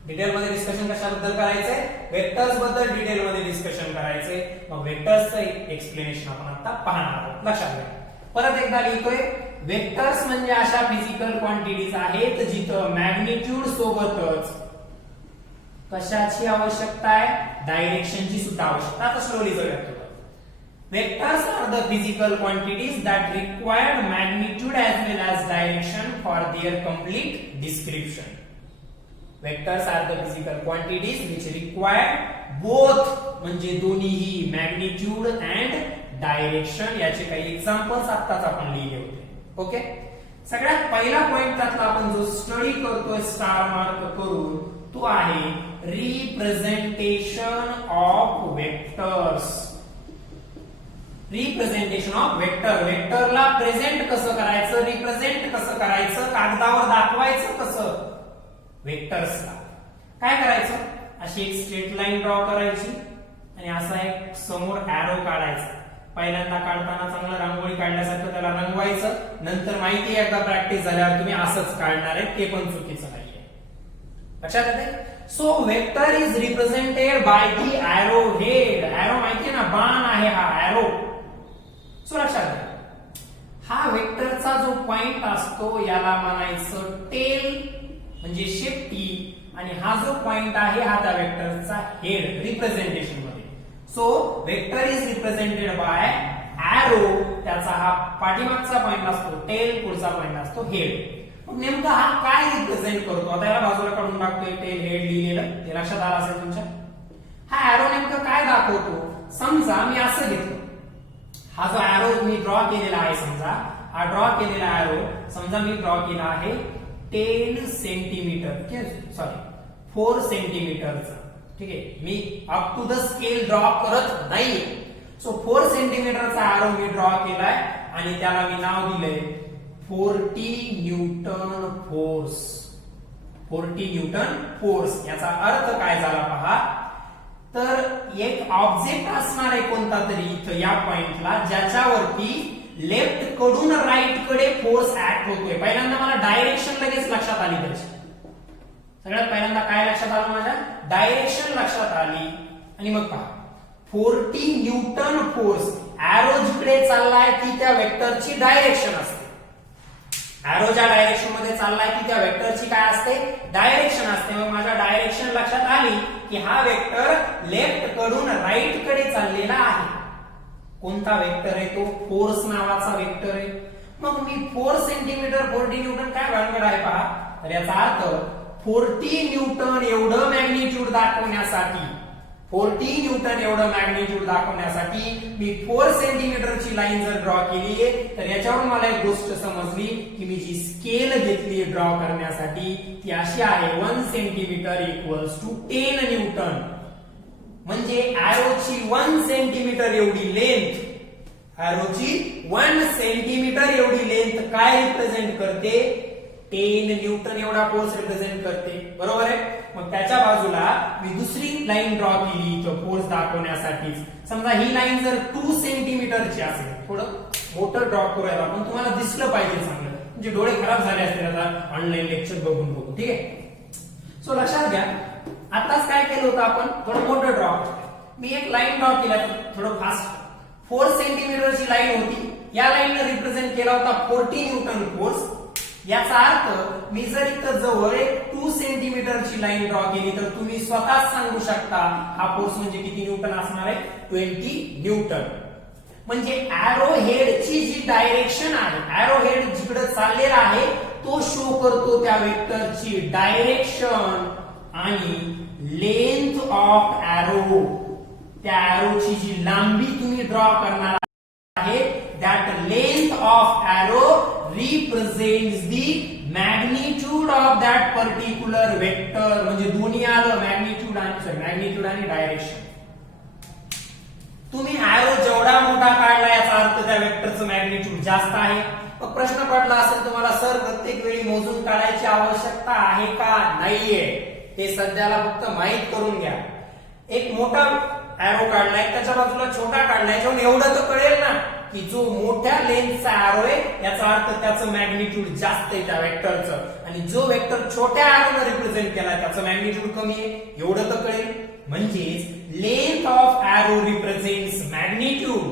डिटेल मध्ये डिस्कशन कशाबद्दल करायचंय? वेक्टर्स बद्दल डिटेल मध्ये डिस्कशन करायचंय. मग वेक्टर्सचं एक्सप्लेनेशन आपण आता पाहणार आहोत. लक्षात घ्या, परत एकदा लिहितोय, वेक्टर्स म्हणजे अशा फिजिकल क्वांटिटीज आहेत जिथं मॅग्निट्यूड सोबतच कशाची आवश्यकता आहे? डायरेक्शनची सुद्धा आवश्यकता. आता स्लोली जाऊया. Vectors are the physical quantities that require magnitude as well as direction for their complete description. Vectors are the physical quantities which require both, म्हणजे दोन्हीही magnitude and direction. याचे काही एक्झाम्पल्स आताच आपण लिहिले होते. ओके, सगळ्यात पहिला पॉइंट त्यातला आपण जो स्टडी करतोय स्टार मार्क करून, तो आहे representation of vectors. Representation of vector. वेक्टरला प्रेझेंट कसं करायचं, रिप्रेझेंट कसं करायचं, कागदावर दाखवायचं कसं? वेक्टर्सला काय करायचं? अशी एक स्ट्रेट लाईन ड्रॉ करायची आणि असा एक समोर एरो काढायचा. पहिल्यांदा काढताना चांगलं रांगोळी काढल्यासारखं त्याला रंगवायचं. नंतर माहिती एकदा प्रॅक्टिस झाल्यावर तुम्ही असंच काढणार आहे, ते पण चुकीचं नाहीये. लक्षात येते? So vector is represented by the arrow head. Arrow माहितीये ना, बाण आहे हा एरो. सो लक्षात घ्या, हा वेक्टरचा जो पॉइंट असतो याला म्हणायचं टेल म्हणजे शेपटी, आणि हा जो पॉइंट आहे हा त्या वेक्टरचा हेड रिप्रेझेंटेशन मध्ये. So vector is represented by arrow, त्याचा हा पाठीमागचा पॉइंट असतो टेल, पुढचा पॉइंट असतो हेड. मग नेमका हा काय रिप्रेझेंट करतो? आता याला बाजूला काढून टाकतोय, टेल हेड लिहिलेलं, ते लक्षात आलं असेल तुमच्या. हा एरो नेमकं काय दाखवतो? समजा मी असं घेतो, हा जो एरो मी ड्रॉ केलेला आहे, समजा हा ड्रॉ केलेला एरो समजा मी ड्रॉ केला आहे 10 सेंटीमीटर, सॉरी 4 सेंटीमीटरचा, ठीक आहे. मी up to the scale draw करत नाहीये. सो 4 सेंटीमीटरचा एरो मी ड्रॉ केलाय आणि त्याला मी नाव दिलंय 40 न्यूटन फोर्स. 40 न्यूटन फोर्स याचा अर्थ काय झाला पहा. तर एक ऑब्जेक्ट असणार आहे कोणता तरी इथं या पॉइंटला, ज्याच्यावरती लेफ्ट कडून राईट कडे फोर्स ऍक्ट होतोय. पहिल्यांदा मला डायरेक्शन लगेच लक्षात आली त्याची. सगळ्यात पहिल्यांदा काय लक्षात आलं माझ्या? डायरेक्शन लक्षात आली. आणि मग पहा 40 न्यूटन फोर्स, एरो जिकडे चाललाय ती त्या वेक्टरची डायरेक्शन असते. एरो ज्या डायरेक्शन मध्ये चाललाय ती त्या वेक्टरची काय असते? डायरेक्शन असते. मग माझ्या डायरेक्शन लक्षात आली की हा वेक्टर लेफ्ट कडून राईट कडे चाललेला आहे. कोणता वेक्टर आहे तो? फोर्स नावाचा वेक्टर आहे. मग मी 4 सेंटीमीटर 40 न्यूटन काय भानगड आहे पहा. तर याचा अर्थ 40 न्यूटन एवढं मॅग्निट्यूड दाखवण्यासाठी, 40 न्यूटन एवढं मॅग्निट्यूड दाखवण्यासाठी मी 4 सेंटीमीटरची लाईन जर ड्रॉ केली आहे, तर याच्यावरून मला एक गोष्ट समजली की मी जी स्केल घेतली ड्रॉ करण्यासाठी ती अशी आहे 1 सेंटीमीटर इक्वल्स टू 10 न्यूटन. म्हणजे एरोची 1 सेंटीमीटर एवढी लेंथ, एरोची 1 सेंटीमीटर एवढी लेंथ काय रिप्रेझेंट करते? 10 न्यूटन एवढा फोर्स रिप्रेझेंट करते. बरोबर आहे. मग त्याच्या बाजूला मी दुसरी लाईन ड्रॉ केली इथं फोर्स दाखवण्यासाठी. समजा ही लाईन जर 2 सेंटीमीटरची असेल, थोडं मोठं ड्रॉ करूया आपण, तुम्हाला दिसलं पाहिजे चांगलं, म्हणजे डोळे खराब झाले असतील आता ऑनलाईन लेक्चर बघून बघून, ठीक आहे. सो लक्षात घ्या, आताच काय केलं होतं आपण? थोडं मोठं ड्रॉ केलं. मी एक लाईन ड्रॉ केला थोडं फास्ट. 4 सेंटीमीटरची लाईन होती. या लाईनने रिप्रेझेंट केला होता 40 न्यूटन फोर्स. याचा अर्थ मी जर इथं जवळ एक 2 सेंटीमीटरची लाईन ड्रॉ केली तर तुम्ही स्वतःच सांगू शकता हा फोर्स म्हणजे किती न्यूटन असणार आहे? 20 न्यूटन. म्हणजे एरो हेडची जी डायरेक्शन आहे, एरो हेड जिकडे चाललेला आहे तो शो करतो त्या वेक्टरची डायरेक्शन आणि लेंथ ऑफ एरो. त्या एरोची जी लांबी तुम्ही ड्रॉ करणार आहे, that length of arrow represents the magnitude of that particular vector. म्हणजे दोन्ही आलं, मॅग्निट्यूड आणि डायरेक्शन. तुम्ही एरो जेवढा मोठा काढला याचा अर्थ त्या वेक्टरचं मॅग्निट्यूड जास्त आहे. मग प्रश्न पडला असेल तुम्हाला, सर प्रत्येक वेळी मोजून काढायची आवश्यकता आहे का? नाहीये. ते सध्याला फक्त माहित करून घ्या. एक मोठा एरो काढलाय, त्याच्या बाजूला छोटा काढलाय, जेव्हा एवढं तर कळेल ना की जो मोठ्या लेंथचा एरो आहे याचा अर्थ त्याचं मॅग्निट्यूड जास्त आहे त्या वेक्टरचं, आणि जो वेक्टर छोट्या एरोने रिप्रेझेंट केला त्याचं मॅग्निट्यूड कमी आहे, एवढं तर कळेल. म्हणजेच length of arrow represents magnitude.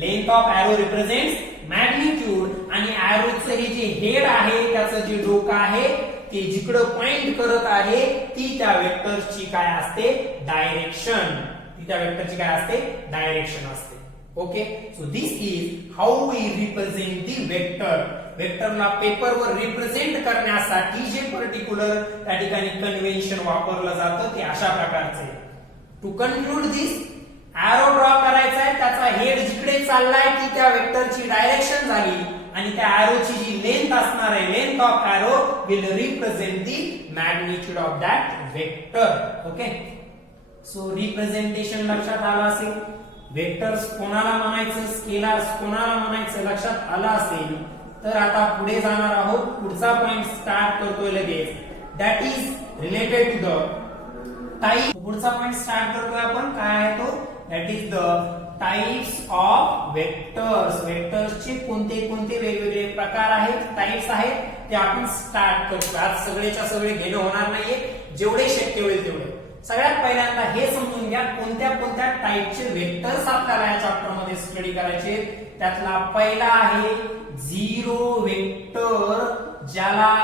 Length of arrow represents magnitude. आणि एरोचं हे जे हेड आहे, त्याचं जे डोकं आहे ते जिकडं पॉइंट करत आहे ती त्या वेक्टरची काय असते? डायरेक्शन. ती त्या वेक्टरची काय असते? डायरेक्शन असते. Okay. So this is how we represent the vector. वेक्टरला पेपरवर रिप्रेझेंट करण्यासाठी जे पर्टिक्युलर त्या ठिकाणी कन्व्हेन्शन वापरलं जातं ते अशा प्रकारचं आहे. To conclude this, arrow draw करायचा आहे, त्याचा हेड जिकडे चाललाय ती त्या वेक्टरची डायरेक्शन झाली, आणि त्या एरोची जी लेंथ असणार आहे, length of arrow will represent the magnitude of that vector. Okay. So representation लक्षात आलं असेल. वेक्टर्स कोणाला म्हणायचं, स्केलार्स कोणाला म्हणायचं लक्षात आलं असेल. तर आता पुढे जाणार आहोत. पुढचा पॉइंट स्टार्ट करतोय लगेच, that is related to the type. पुढचा पॉइंट स्टार्ट करतोय आपण, काय आहे तो? That is the types of vectors. वेक्टर्सचे कोणते कोणते वेगवेगळे प्रकार आहेत, टाइप्स आहेत, ते आपण स्टार्ट करतो. आज सगळेच्या सगळे घेणं होणार नाहीये, जेवढे शक्य होईल तेवढे. सगळ्यात पहिल्यांदा हे समजून घ्या कोणत्या कोणत्या टाइपचे वेक्टर्स आपल्याला या चॅप्टर मध्ये स्टडी करायचे. त्यातला पहिला आहे झिरो वेक्टर, ज्याला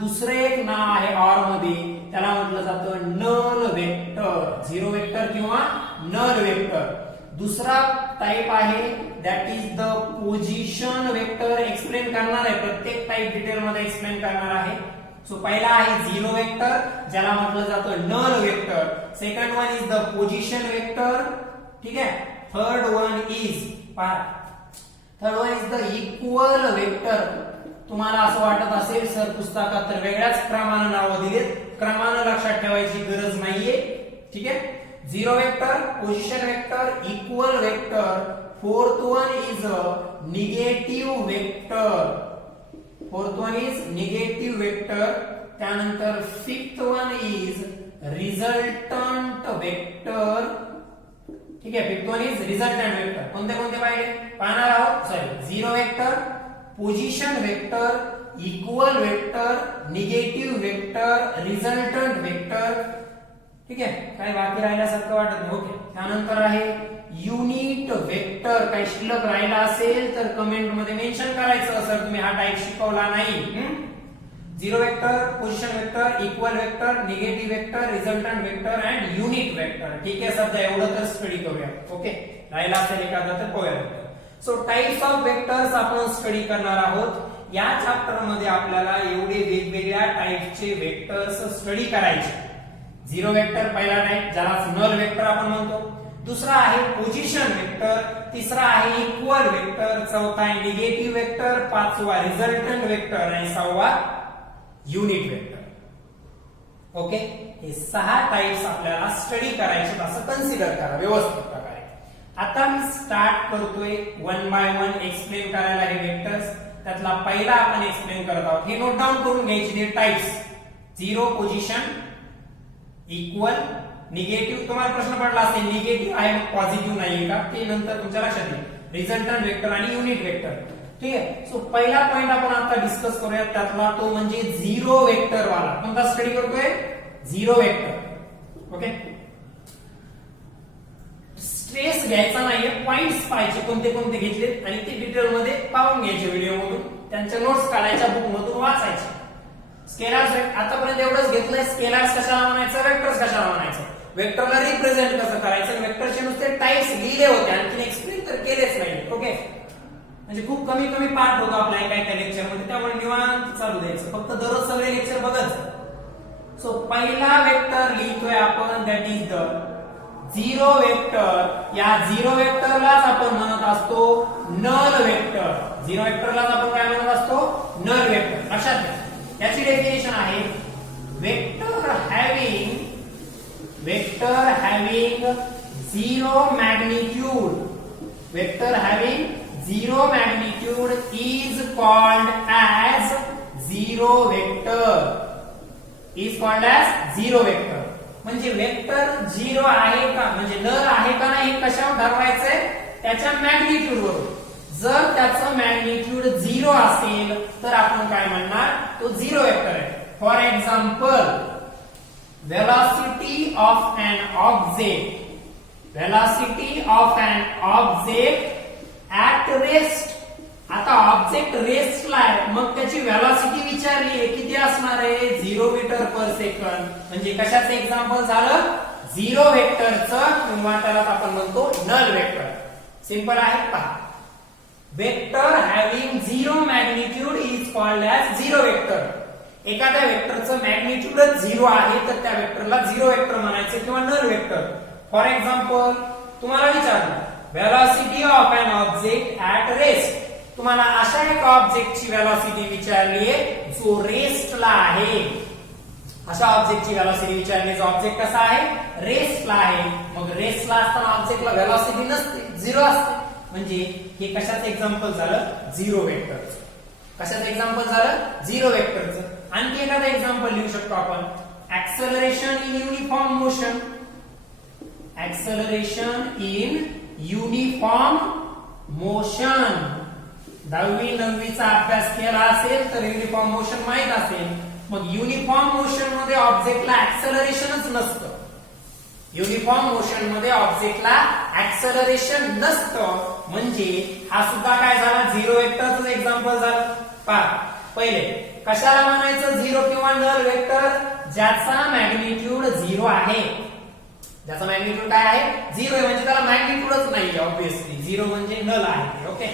दुसरे एक नाव आहे ऑर मध्ये, त्याला म्हटलं जातं नल वेक्टर. झिरो वेक्टर किंवा नल वेक्टर. दुसरा टाइप आहे that is the position vector. Explain करणार आहे, प्रत्येक टाइप डिटेल मध्ये एक्सप्लेन करणार आहे. सो पहिला आहे झिरो वेक्टर ज्याला म्हटलं जातं null vector. Second one is the position vector. ठीक आहे. Third one is the equal vector. तुम्हाला असं वाटत असेल सर पुस्तकात तर वेगळ्याच क्रमानं नावं दिलेत, क्रमानं लक्षात ठेवायची गरज नाहीये. ठीक आहे. Zero vector, position vector, equal vector. Fourth one is negative vector. त्यानंतर fifth one is resultant vector. ठीक आहे. Fifth one is resultant vector. कोणते कोणते पाहिले पाहणार आहोत. Sorry, zero vector, position vector, equal vector, negative vector, resultant vector. ठीक आहे. काय बाकी राहिल्यासारखं वाटत नाही. ओके. त्यानंतर आहे युनिट वेक्टर. काही शिल्लक राहिला असेल तर कमेंट मध्ये मेन्शन करायचं सर तुम्ही हा टाइप शिकवला नाही. Zero vector, position vector, equal vector, negative vector, resultant vector and unit vector. ठीक आहे. सध्या एवढं तर स्टडी करूया. ओके. राहिला असेल एखादा तर पाहूया. सो टाइप्स ऑफ वेक्टर्स आपण स्टडी करणार आहोत. या चॅप्टर मध्ये आपल्याला एवढे वेगवेगळ्या टाइपचे वेक्टर्स स्टडी करायचे. झिरो वेक्टर पहिला टाइप ज्याला नल वेक्टर आपण म्हणतो. दुसरा आहे पोझिशन वेक्टर. तिसरा आहे इक्वल वेक्टर. चौथा आहे निगेटिव्ह वेक्टर. पाचवा रिझल्टंट वेक्टर आणि सहावा युनिट वेक्टर. ओके. हे 6 टाइप्स आपल्याला स्टडी करायचे असं कन्सिडर करा व्यवस्थित प्रकारे. आता मी स्टार्ट करतोय वन बाय वन एक्सप्लेन करायला हे वेक्टर्स. त्यातला पहिला आपण एक्सप्लेन करत आहोत. हे नोट डाऊन करून घ्यायचे types. Zero, position, equal, negative. तुम्हाला प्रश्न पडला असेल निगेटिव्ह आहे पॉझिटिव्ह नाहीये का, ते नंतर तुमच्या लक्षात येईल. रिझल्टंट वेक्टर आणि युनिट वेक्टर. ठीक आहे. सो पहिला पॉइंट आपण आता डिस्कस करूया त्यातला तो म्हणजे झिरो वेक्टर वाला. कोणता स्टडी करतोय? Zero vector. ओके. स्ट्रेस घ्यायचा नाहीये, पॉइंट्स पाहिजे कोणते कोणते घेतलेत आणि ते डिटेल मध्ये पाहून घ्यायचे व्हिडिओ मधून. त्यांच्या नोट्स काढायच्या बुक मधून वाचायचे. स्केलर्स आतापर्यंत एवढंच घेतलंय. स्केलर्स कशाला म्हणायचं, वेक्टर्स कशाला म्हणायचं, वेक्टरला रिप्रेझेंट कसं करायचं. वेक्टरचे नुसते टाइप्स लिहिले होते, आणखी एक्सप्लेन तर केलेच नाही. ओके. म्हणजे खूप कमी कमी पार्ट होतो आपल्या एका एका लेक्चर मध्ये, त्यामुळे निवांत चालू द्यायचं. फक्त दररोज सगळे लेक्चर बघत. सो पहिला वेक्टर लिहितोय आपण that is the zero vector. या झिरो वेक्टरलाच आपण म्हणत असतो नल वेक्टर. झिरो वेक्टरलाच आपण काय म्हणत असतो, नल वेक्टर. लक्षात घ्या. याची डेफिनेशन आहे vector having zero magnitude. Vector having zero magnitude is called as zero vector. Is called as zero vector. म्हणजे वेक्टर झिरो आहे का, म्हणजे नल आहे का नाही कशावर ठरवायचंय, त्याच्या मॅग्निट्यूड वरून. जर त्याचं मॅग्निट्यूड झिरो असेल तर आपण काय म्हणणार, तो झिरो वेक्टर आहे. For example, velocity of an object at rest. आता ऑब्जेक्ट रेस्टला आहे, मग त्याची व्हेलॉसिटी विचारली आहे किती असणार आहे, 0 मीटर पर सेकंड. म्हणजे कशाचं एक्झाम्पल झालं, झिरो वेक्टरचं, किंवा त्याला आपण म्हणतो नल वेक्टर. सिंपल आहे. पहा, vector having zero magnitude is called as zero vector. एखाद्या वेक्टरचं मॅग्निट्यूडच झिरो आहे तर त्या वेक्टरला झिरो वेक्टर म्हणायचं किंवा नल वेक्टर. फॉर एक्झाम्पल, तुम्हाला विचारलं velocity of an object at rest. तुम्हाला अशा एका ऑब्जेक्टची व्हेलॉसिटी विचारली आहे जो रेस्टला आहे. अशा ऑब्जेक्टची व्हेलॉसिटी विचारली जो ऑब्जेक्ट कसा आहे, रेस्टला आहे. मग रेस्टला असताना ऑब्जेक्टला व्हेलॉसिटी नसते, झिरो असते. म्हणजे हे कशाचं एक्झाम्पल झालं, झिरो वेक्टरचं. कशाचं एक्झाम्पल झालं, झिरो वेक्टरचं. आणखी एखादं एक्झाम्पल लिहू शकतो आपण, acceleration in uniform motion. Acceleration in uniform motion. 10वी 9वीचा अभ्यास केला असेल तर युनिफॉर्म मोशन माहित असेल. मग युनिफॉर्म मोशन मध्ये ऑब्जेक्टला ऍक्सेलरेशनच नसतं. युनिफॉर्म मोशन मध्ये ऑब्जेक्टला ऍक्सेलरेशन नसतं. म्हणजे हा सुद्धा काय झाला, झिरो वेक्टरचं एक्झाम्पल झालं. पहा, पहिले कशाला म्हणायचं झिरो किंवा नल वेक्टर, ज्याचा मॅग्निट्यूड झिरो आहे. ज्याचा मॅग्निट्यूड काय आहे, झिरो आहे. म्हणजे त्याला मॅग्निट्यूडच नाहीये ऑब्विसली, झिरो म्हणजे नल आहे. ओके.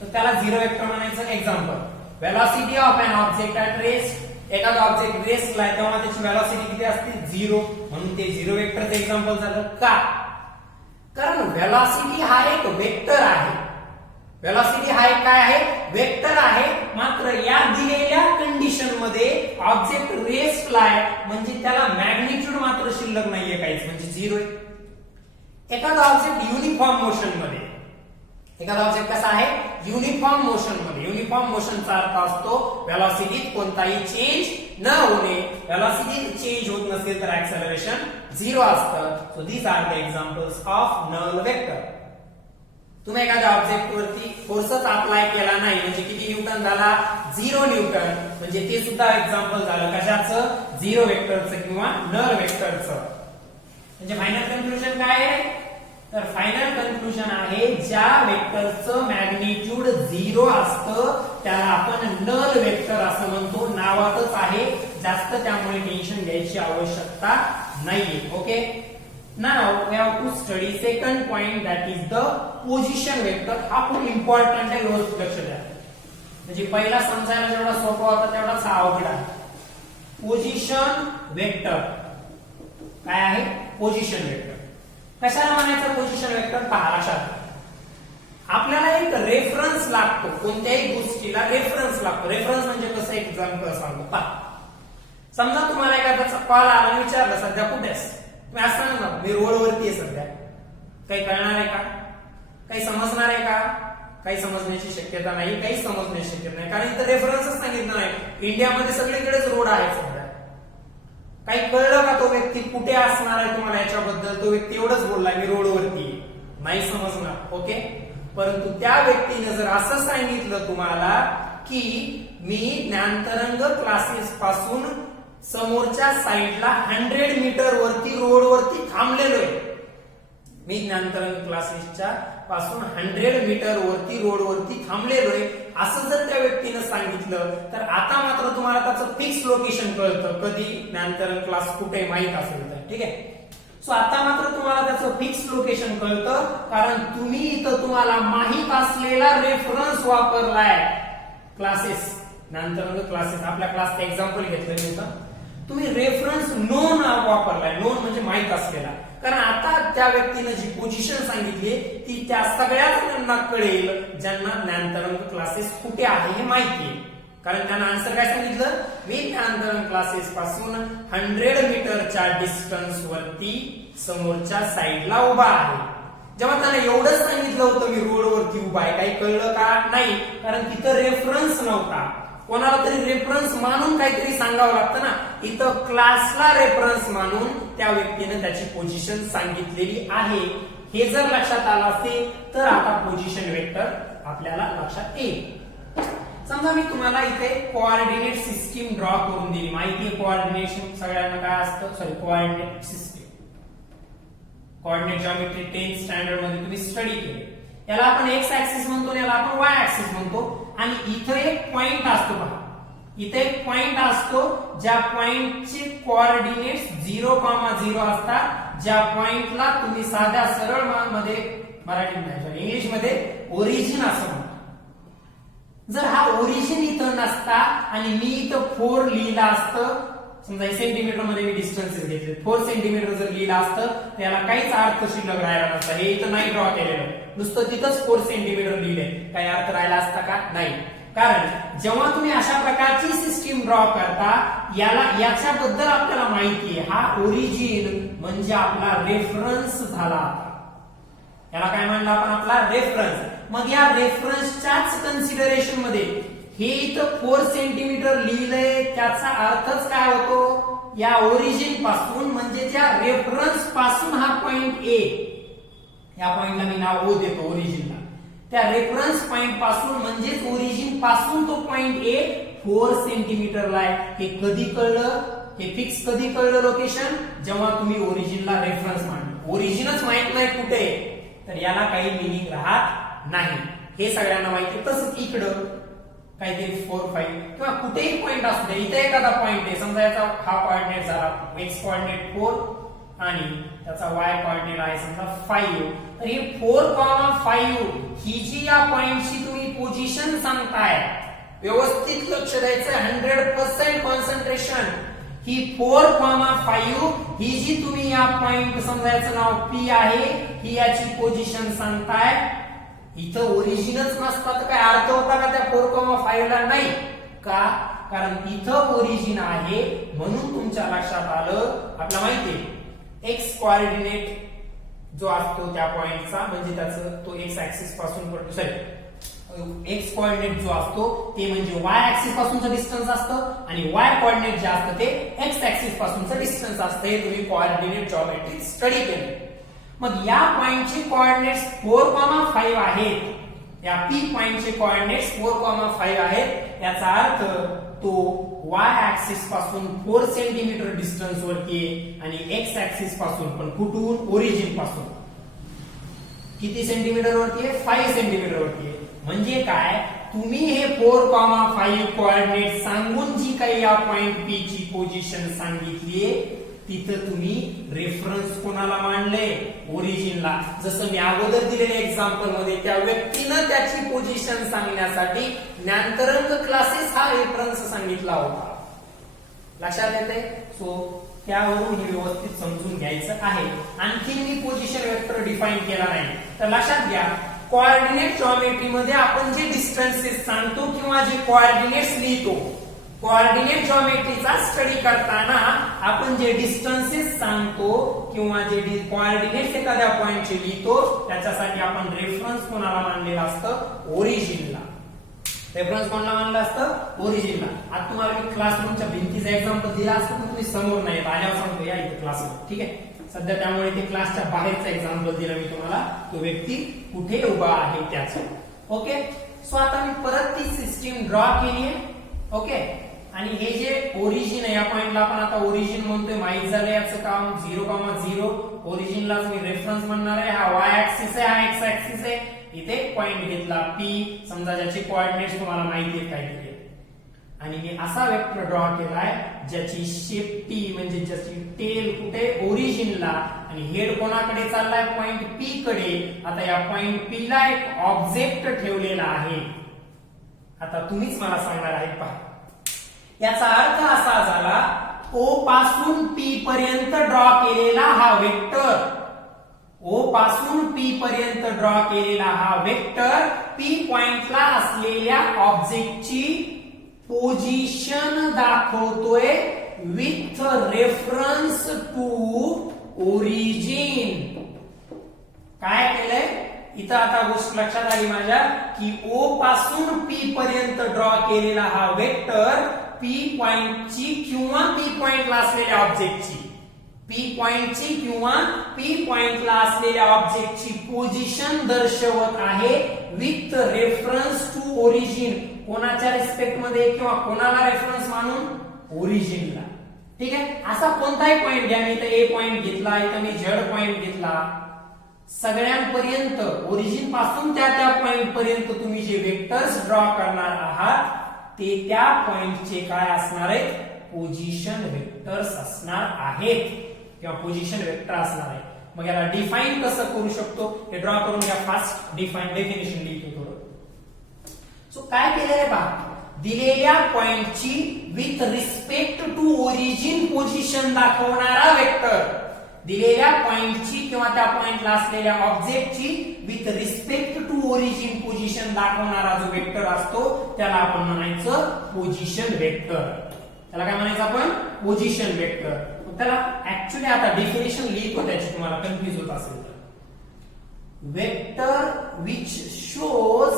तर त्याला झिरो वेक्टर म्हणायचं. Example, velocity of an object at rest एखादा ऑब्जेक्ट रेस्टला आहे तेव्हा त्याची व्हेलॉसिटी किती असते 0, म्हणून ते 0 वेक्टरचं एक्झाम्पल झालं. का? कारण व्हेलॉसिटी हा एक वेक्टर आहे. व्हेलॉसिटी हा एक काय आहे? वेक्टर आहे. मात्र या दिलेल्या कंडिशन मध्ये ऑब्जेक्ट रेस्टला आहे म्हणजे त्याला मॅग्निट्यूड मात्र शिल्लक नाहीये काहीच, म्हणजे 0 आहे. एखादा ऑब्जेक्ट युनिफॉर्म मोशन मध्ये, एखादा ऑब्जेक्ट कसा आहे? युनिफॉर्म मोशन मध्ये. युनिफॉर्म मोशनचा अर्थ असतो व्हेलॉसिटीत कोणताही चेंज न होणे. व्हेलॉसिटीत चेंज होत नसेल तर ऍक्सेलरेशन 0 असतं. So these are the examples of null vector. तुम्ही एखाद्या ऑब्जेक्ट वरती फोर्सच अप्लाय केला नाही म्हणजे किती न्यूटन झाला? 0 न्यूटन. म्हणजे ते सुद्धा एक्झाम्पल झालं कशाचं? 0 वेक्टरचं किंवा नल वेक्टरचं. म्हणजे फायनल कन्क्लुजन काय आहे? तर फायनल कन्क्लुजन आहे ज्या वेक्टरचं मॅग्निट्यूड 0 असतं त्याला आपण नल वेक्टर असं म्हणतो. नावातच आहे, जास्त त्यामुळे टेन्शन घ्यायची आवश्यकता नाहीये. Okay, now we have to study second point, that is the position vector. हा खूप इम्पॉर्टंट आहे, व्यवस्थित लक्ष द्या. म्हणजे पहिला समजायला जेवढा सोपा होता तेवढाच हा अवघड आहे. पोझिशन वेक्टर काय आहे? Position vector. कशाला म्हणायचं पोझिशन वेक्टर? पहा लक्षात. आपल्याला एक रेफरन्स लागतो, कोणत्याही गोष्टीला रेफरन्स लागतो. रेफरन्स म्हणजे कसं? एक्झाम्पल सांगतो. पहा, समजा तुम्हाला एखाद्याचा कॉल आला आणि विचारलं सध्या कुठे आहेस? तुम्ही असं सांगा ना मी रोडवरती आहे सध्या. काही कळणार आहे का? काही समजणार आहे का? काही समजण्याची शक्यता नाही, काही समजण्याची शक्यता नाही, कारण इथं रेफरन्सच सांगितलं नाही. इंडियामध्ये सगळीकडेच रोड आहे सध्या. काही कळलं का तो व्यक्ती कुठे असणार आहे तुम्हाला याच्याबद्दल? तो व्यक्ती एवढंच बोलला मी रोडवरती, नाही समजणार. ओके, परंतु त्या व्यक्तीने जर असं सांगितलं तुम्हाला की मी ज्ञानतरंग क्लासेस पासून समोरच्या साईडला 100 मीटर वरती रोडवरती थांबलेलो आहे, मी ज्ञानतरंग क्लासेसच्या पासून 100 मीटर वरती रोडवरती थांबलेलो आहे, असं जर त्या व्यक्तीने सांगितलं तर आता मात्र तुम्हाला त्याचं फिक्स लोकेशन कळतं. कधी? ज्ञानतरंग क्लास कुठे माहित असेल तर. ठीक आहे, सो आता मात्र तुम्हाला त्याचं फिक्स लोकेशन कळतं, कारण तुम्ही इथं तुम्हाला माहित असलेला रेफरन्स वापरलाय. क्लासेस, ज्ञानतरंग क्लासेस, आपल्या क्लासचं एक्झाम्पल घेतलं मी इथं. तुम्ही रेफरन्स नोन वापरलाय. नोन म्हणजे माहित असलेला. कारण आता त्या व्यक्तीने जी पोझिशन सांगितली ती त्या सगळ्या जणांना कळेल ज्यांना ज्ञानतरंग क्लासेस कुठे आहे हे माहिती आहे. कारण त्यांना आन्सर काय सांगितलं? मी ज्ञानतरंग क्लासेस पासून 100 मीटरच्या डिस्टन्स वरती समोरच्या साईडला उभा आहे. जेव्हा त्यांना एवढंच सांगितलं होतं मी रोडवरती उभा आहे, काही कळलं का? नाही, कारण तिथं रेफरन्स नव्हता. कोणाला तरी रेफरन्स मानून काहीतरी सांगावं लागतं ना. इथं क्लासला रेफरन्स मानून त्या व्यक्तीने त्याची पोझिशन सांगितलेली आहे. हे जर लक्षात आलं असेल तर आता पोझिशन वेक्टर आपल्याला लक्षात येईल. समजा मी तुम्हाला इथे कोऑर्डिनेट सिस्टीम ड्रॉ करून दिली. माहिती आहे कोऑर्डिनेशन सगळ्यांना काय असतं? Sorry, coordinate system, coordinate geometry 10th standard मध्ये तुम्ही स्टडी केली. याला आपण एक्स ऍक्सिस म्हणतो, याला आपण वाय ऍक्सिस म्हणतो. आणि इथं एक पॉइंट असतो पहा, इथे एक पॉइंट असतो ज्या पॉइंटचे कोऑर्डिनेट्स 0,0 असतात. ज्या पॉइंटला तुम्ही साध्या सरळ मध्ये, मराठी नाही इंग्लिश मध्ये ओरिजिन असं म्हणतो. जर हा ओरिजिन इथं नसता आणि मी इथं 4 लिहिलं असतं, समजा सेंटीमीटर मध्ये मी डिस्टन्स घेतले, 4 सेंटीमीटर जर लिहिलं असतं त्याला काहीच अर्थ शिल्लक राहिला नसता. हे इथं नाही ड्रॉ केलेलं, नुसतं तिथंच 4 सेंटीमीटर लिहिले, काही अर्थ राहिला असता का? नाही. कारण जेव्हा तुम्ही अशा प्रकारची सिस्टीम ड्रॉ करता याच्याबद्दल आपल्याला माहिती आहे. हा ओरिजिन म्हणजे आपला रेफरन्स झाला. याला काय म्हणलं आपण? आपला रेफरन्स. मग या रेफरन्सच्याच कन्सिडरेशन मध्ये हे इथं 4 सेंटीमीटर लिहिलंय, त्याचा अर्थच काय होतो? या ओरिजिन पासून म्हणजे त्या रेफरन्स पासून हा पॉइंट ए, या पॉइंटला मी नाव ओ देतो ओरिजिनला. त्या रेफरन्स पॉइंट पासून म्हणजेच ओरिजिन पासून तो पॉइंट ए 4 सेंटीमीटरला आहे. हे कधी कळलं? हे फिक्स कधी कळलं लोकेशन? जेव्हा तुम्ही ओरिजिनला रेफरन्स मांडलं. ओरिजिनच माहित नाही कुठे तर याला काही मिनिंग राहत नाही. हे सगळ्यांना माहिती. तसंच इकडं काहीतरी 4, 5 किंवा कुठेही पॉइंट असू दे, इथे एखादा पॉइंट आहे, समजा याचा हा कोऑर्डिनेट झाला एक्स कोऑर्डिनेट 4 आणि त्याचा वाय कोऑर्डिनेट आहे समजा 5. तर हे 4,5 ही जी या पॉइंटची तुम्ही पोझिशन सांगताय व्यवस्थित लक्ष द्यायचं, 100% कॉन्सन्ट्रेशन. ही 4,5 ही जी तुम्ही या पॉइंट समजायचं नाव P आहे, ही याची पोझिशन सांगताय. इथं ओरिजिनच नसतात काय अर्थ होता का त्या 4,5 ला? नाही का? कारण इथं ओरिजिन आहे म्हणून तुमच्या लक्षात आलं. आपल्याला माहितीये एक्स कोऑर्डिनेट जो असतो त्या पॉइंटचा म्हणजे त्याचं तो एक्स ऍक्सिस पासून एक्स कोऑर्डिनेट जो असतो ते म्हणजे वाय ऍक्सिस पासूनचं डिस्टन्स असतं आणि वाय कोऑर्डिनेट जे असतं ते एक्स ऍक्सिस पासूनचं डिस्टन्स असतं. हे तुम्ही कोऑर्डिनेट जॉमेट्री स्टडी केले. मग या पॉइंटचे कोऑर्डिनेट्स 4,5 आहेत. या P पॉइंटचे कोऑर्डिनेट्स 4,5 आहेत. याचा अर्थ तो वाय ऍक्सिस पासून 4 सेंटीमीटर डिस्टन्स वरती आहे आणि एक्स ऍक्सिस पासून पण कुठून? ओरिजिन पासून किती सेंटीमीटर वरती आहे? 5 सेंटीमीटर वरती आहे. म्हणजे काय? तुम्ही हे 4,5 कोऑर्डिनेट सांगून जी काही या पॉइंट P ची पोझिशन सांगितलीये तिथं तुम्ही रेफरन्स कोणाला मानले? ओरिजिनला. जसं मी अगोदर दिलेल्या एक्झाम्पल मध्ये त्या व्यक्तीनं त्याची पोझिशन सांगण्यासाठी ज्ञानतरंग क्लासेस हा रेफरन्स सांगितला होता. लक्षात येते? सो त्यावरून हे व्यवस्थित समजून घ्यायचं आहे. आणखी मी पोझिशन वेक्टर डिफाइन केला नाही. तर लक्षात घ्या, कोऑर्डिनेट जॉमेट्री मध्ये आपण जे डिस्टन्सेस सांगतो किंवा जे कोऑर्डिनेट्स लिहितो, कोऑर्डिनेट जॉमेट्रीचा स्टडी करताना आपण जे डिस्टन्सेस सांगतो किंवा जे कोऑर्डिनेट्स एखाद्या पॉइंटचे लिहितो त्याच्यासाठी आपण रेफरन्स कोणाला मानलेला असतं? ओरिजिनला. रेफरन्स कोणाला मानलं असतं? ओरिजिनला. आता तुम्हाला मी क्लासरूमच्या भिंतीचा एक्झाम्पल दिला असतं पण तुम्ही समोर नाही आल्यावर सांगतो या इथे क्लासरूम. ठीक आहे, सध्या त्यामुळे ते क्लासच्या बाहेरचा एक्झाम्पल दिला मी तुम्हाला, तो व्यक्ती कुठे उभा आहे त्याचं. ओके, सो आता मी परत ती सिस्टीम ड्रॉ केली आहे. ओके, आणि हे जे ओरिजिन आहे या पॉइंटला आपण आता ओरिजिन म्हणतोय, माहित झालं याचं काम. 0,0 ओरिजिनलाच मी रेफरन्स म्हणणार आहे. हा वाय ऍक्सिस आहे, हा एक्स ऍक्सिस आहे. इथे पॉइंट घेतला P, समजा ज्याचे कोऑर्डिनेट्स तुम्हाला माहिती आहेत काय दिले, आणि मी असा वेक्टर ड्रॉ केलाय ज्याची शेपटी म्हणजे ज्याची टेल कुठे? ओरिजिनला, आणि हेड कोणाकडे चाललाय? पॉइंट P कडे. आता या पॉइंट P ला एक ऑब्जेक्ट ठेवलेला आहे. आता तुम्हीच मला सांगणार आहे, पहा. याचा अर्थ असा झाला, O पासून P पर्यंत ड्रॉ केलेला हा वेक्टर, O पासून P पर्यंत ड्रॉ केलेला हा वेक्टर P पॉइंटला असलेल्या ऑब्जेक्टची पोझिशन दाखवतोय विथ रेफरन्स टू ओरिजिन. काय केलंय इथं? आता गोष्ट लक्षात आली माझ्या की O पासून P पर्यंत ड्रॉ केलेला हा वेक्टर P पॉइंटची किंवा P पॉइंटला असलेल्या ऑब्जेक्टची, P पॉइंटची किंवा P पॉइंटला असलेल्या ऑब्जेक्टची पोझिशन दर्शवत आहे विथ रेफरन्स टू ओरिजिन. कोणाच्या रिस्पेक्ट मध्ये किंवा कोणाला रेफरन्स मानून? ओरिजिनला. ठीक आहे, असा कोणताही पॉइंट घ्या. मी इथं A पॉइंट घेतला, इथं मी Z पॉइंट घेतला. सगळ्यांपर्यंत ओरिजिन पासून त्या पॉइंट पर्यंत तुम्ही जे वेक्टर्स ड्रॉ करणार आहात ते त्या पॉइंटचे काय असणार आहेत? पोझिशन वेक्टर्स असणार आहेत किंवा पोझिशन वेक्टर असणार आहे. मग याला डिफाइन कसं करू शकतो हे ड्रॉ करून घ्या. फास्ट डेफिनेशन लिहितो थोडं. सो काय केलेलं आहे पहा, दिलेल्या पॉइंटची with respect to origin position दाखवणारा वेक्टर, दिलेल्या पॉइंटची किंवा त्या पॉइंटला असलेल्या ऑब्जेक्टची with respect to origin position दाखवणारा जो वेक्टर असतो त्याला आपण म्हणायचं पोझिशन वेक्टर. त्याला काय म्हणायचं आपण? Position vector. त्याला ऍक्च्युअली आता डेफिनेशन लिहितो त्याची, तुम्हाला कन्फ्युज होत असेल तर. Vector which shows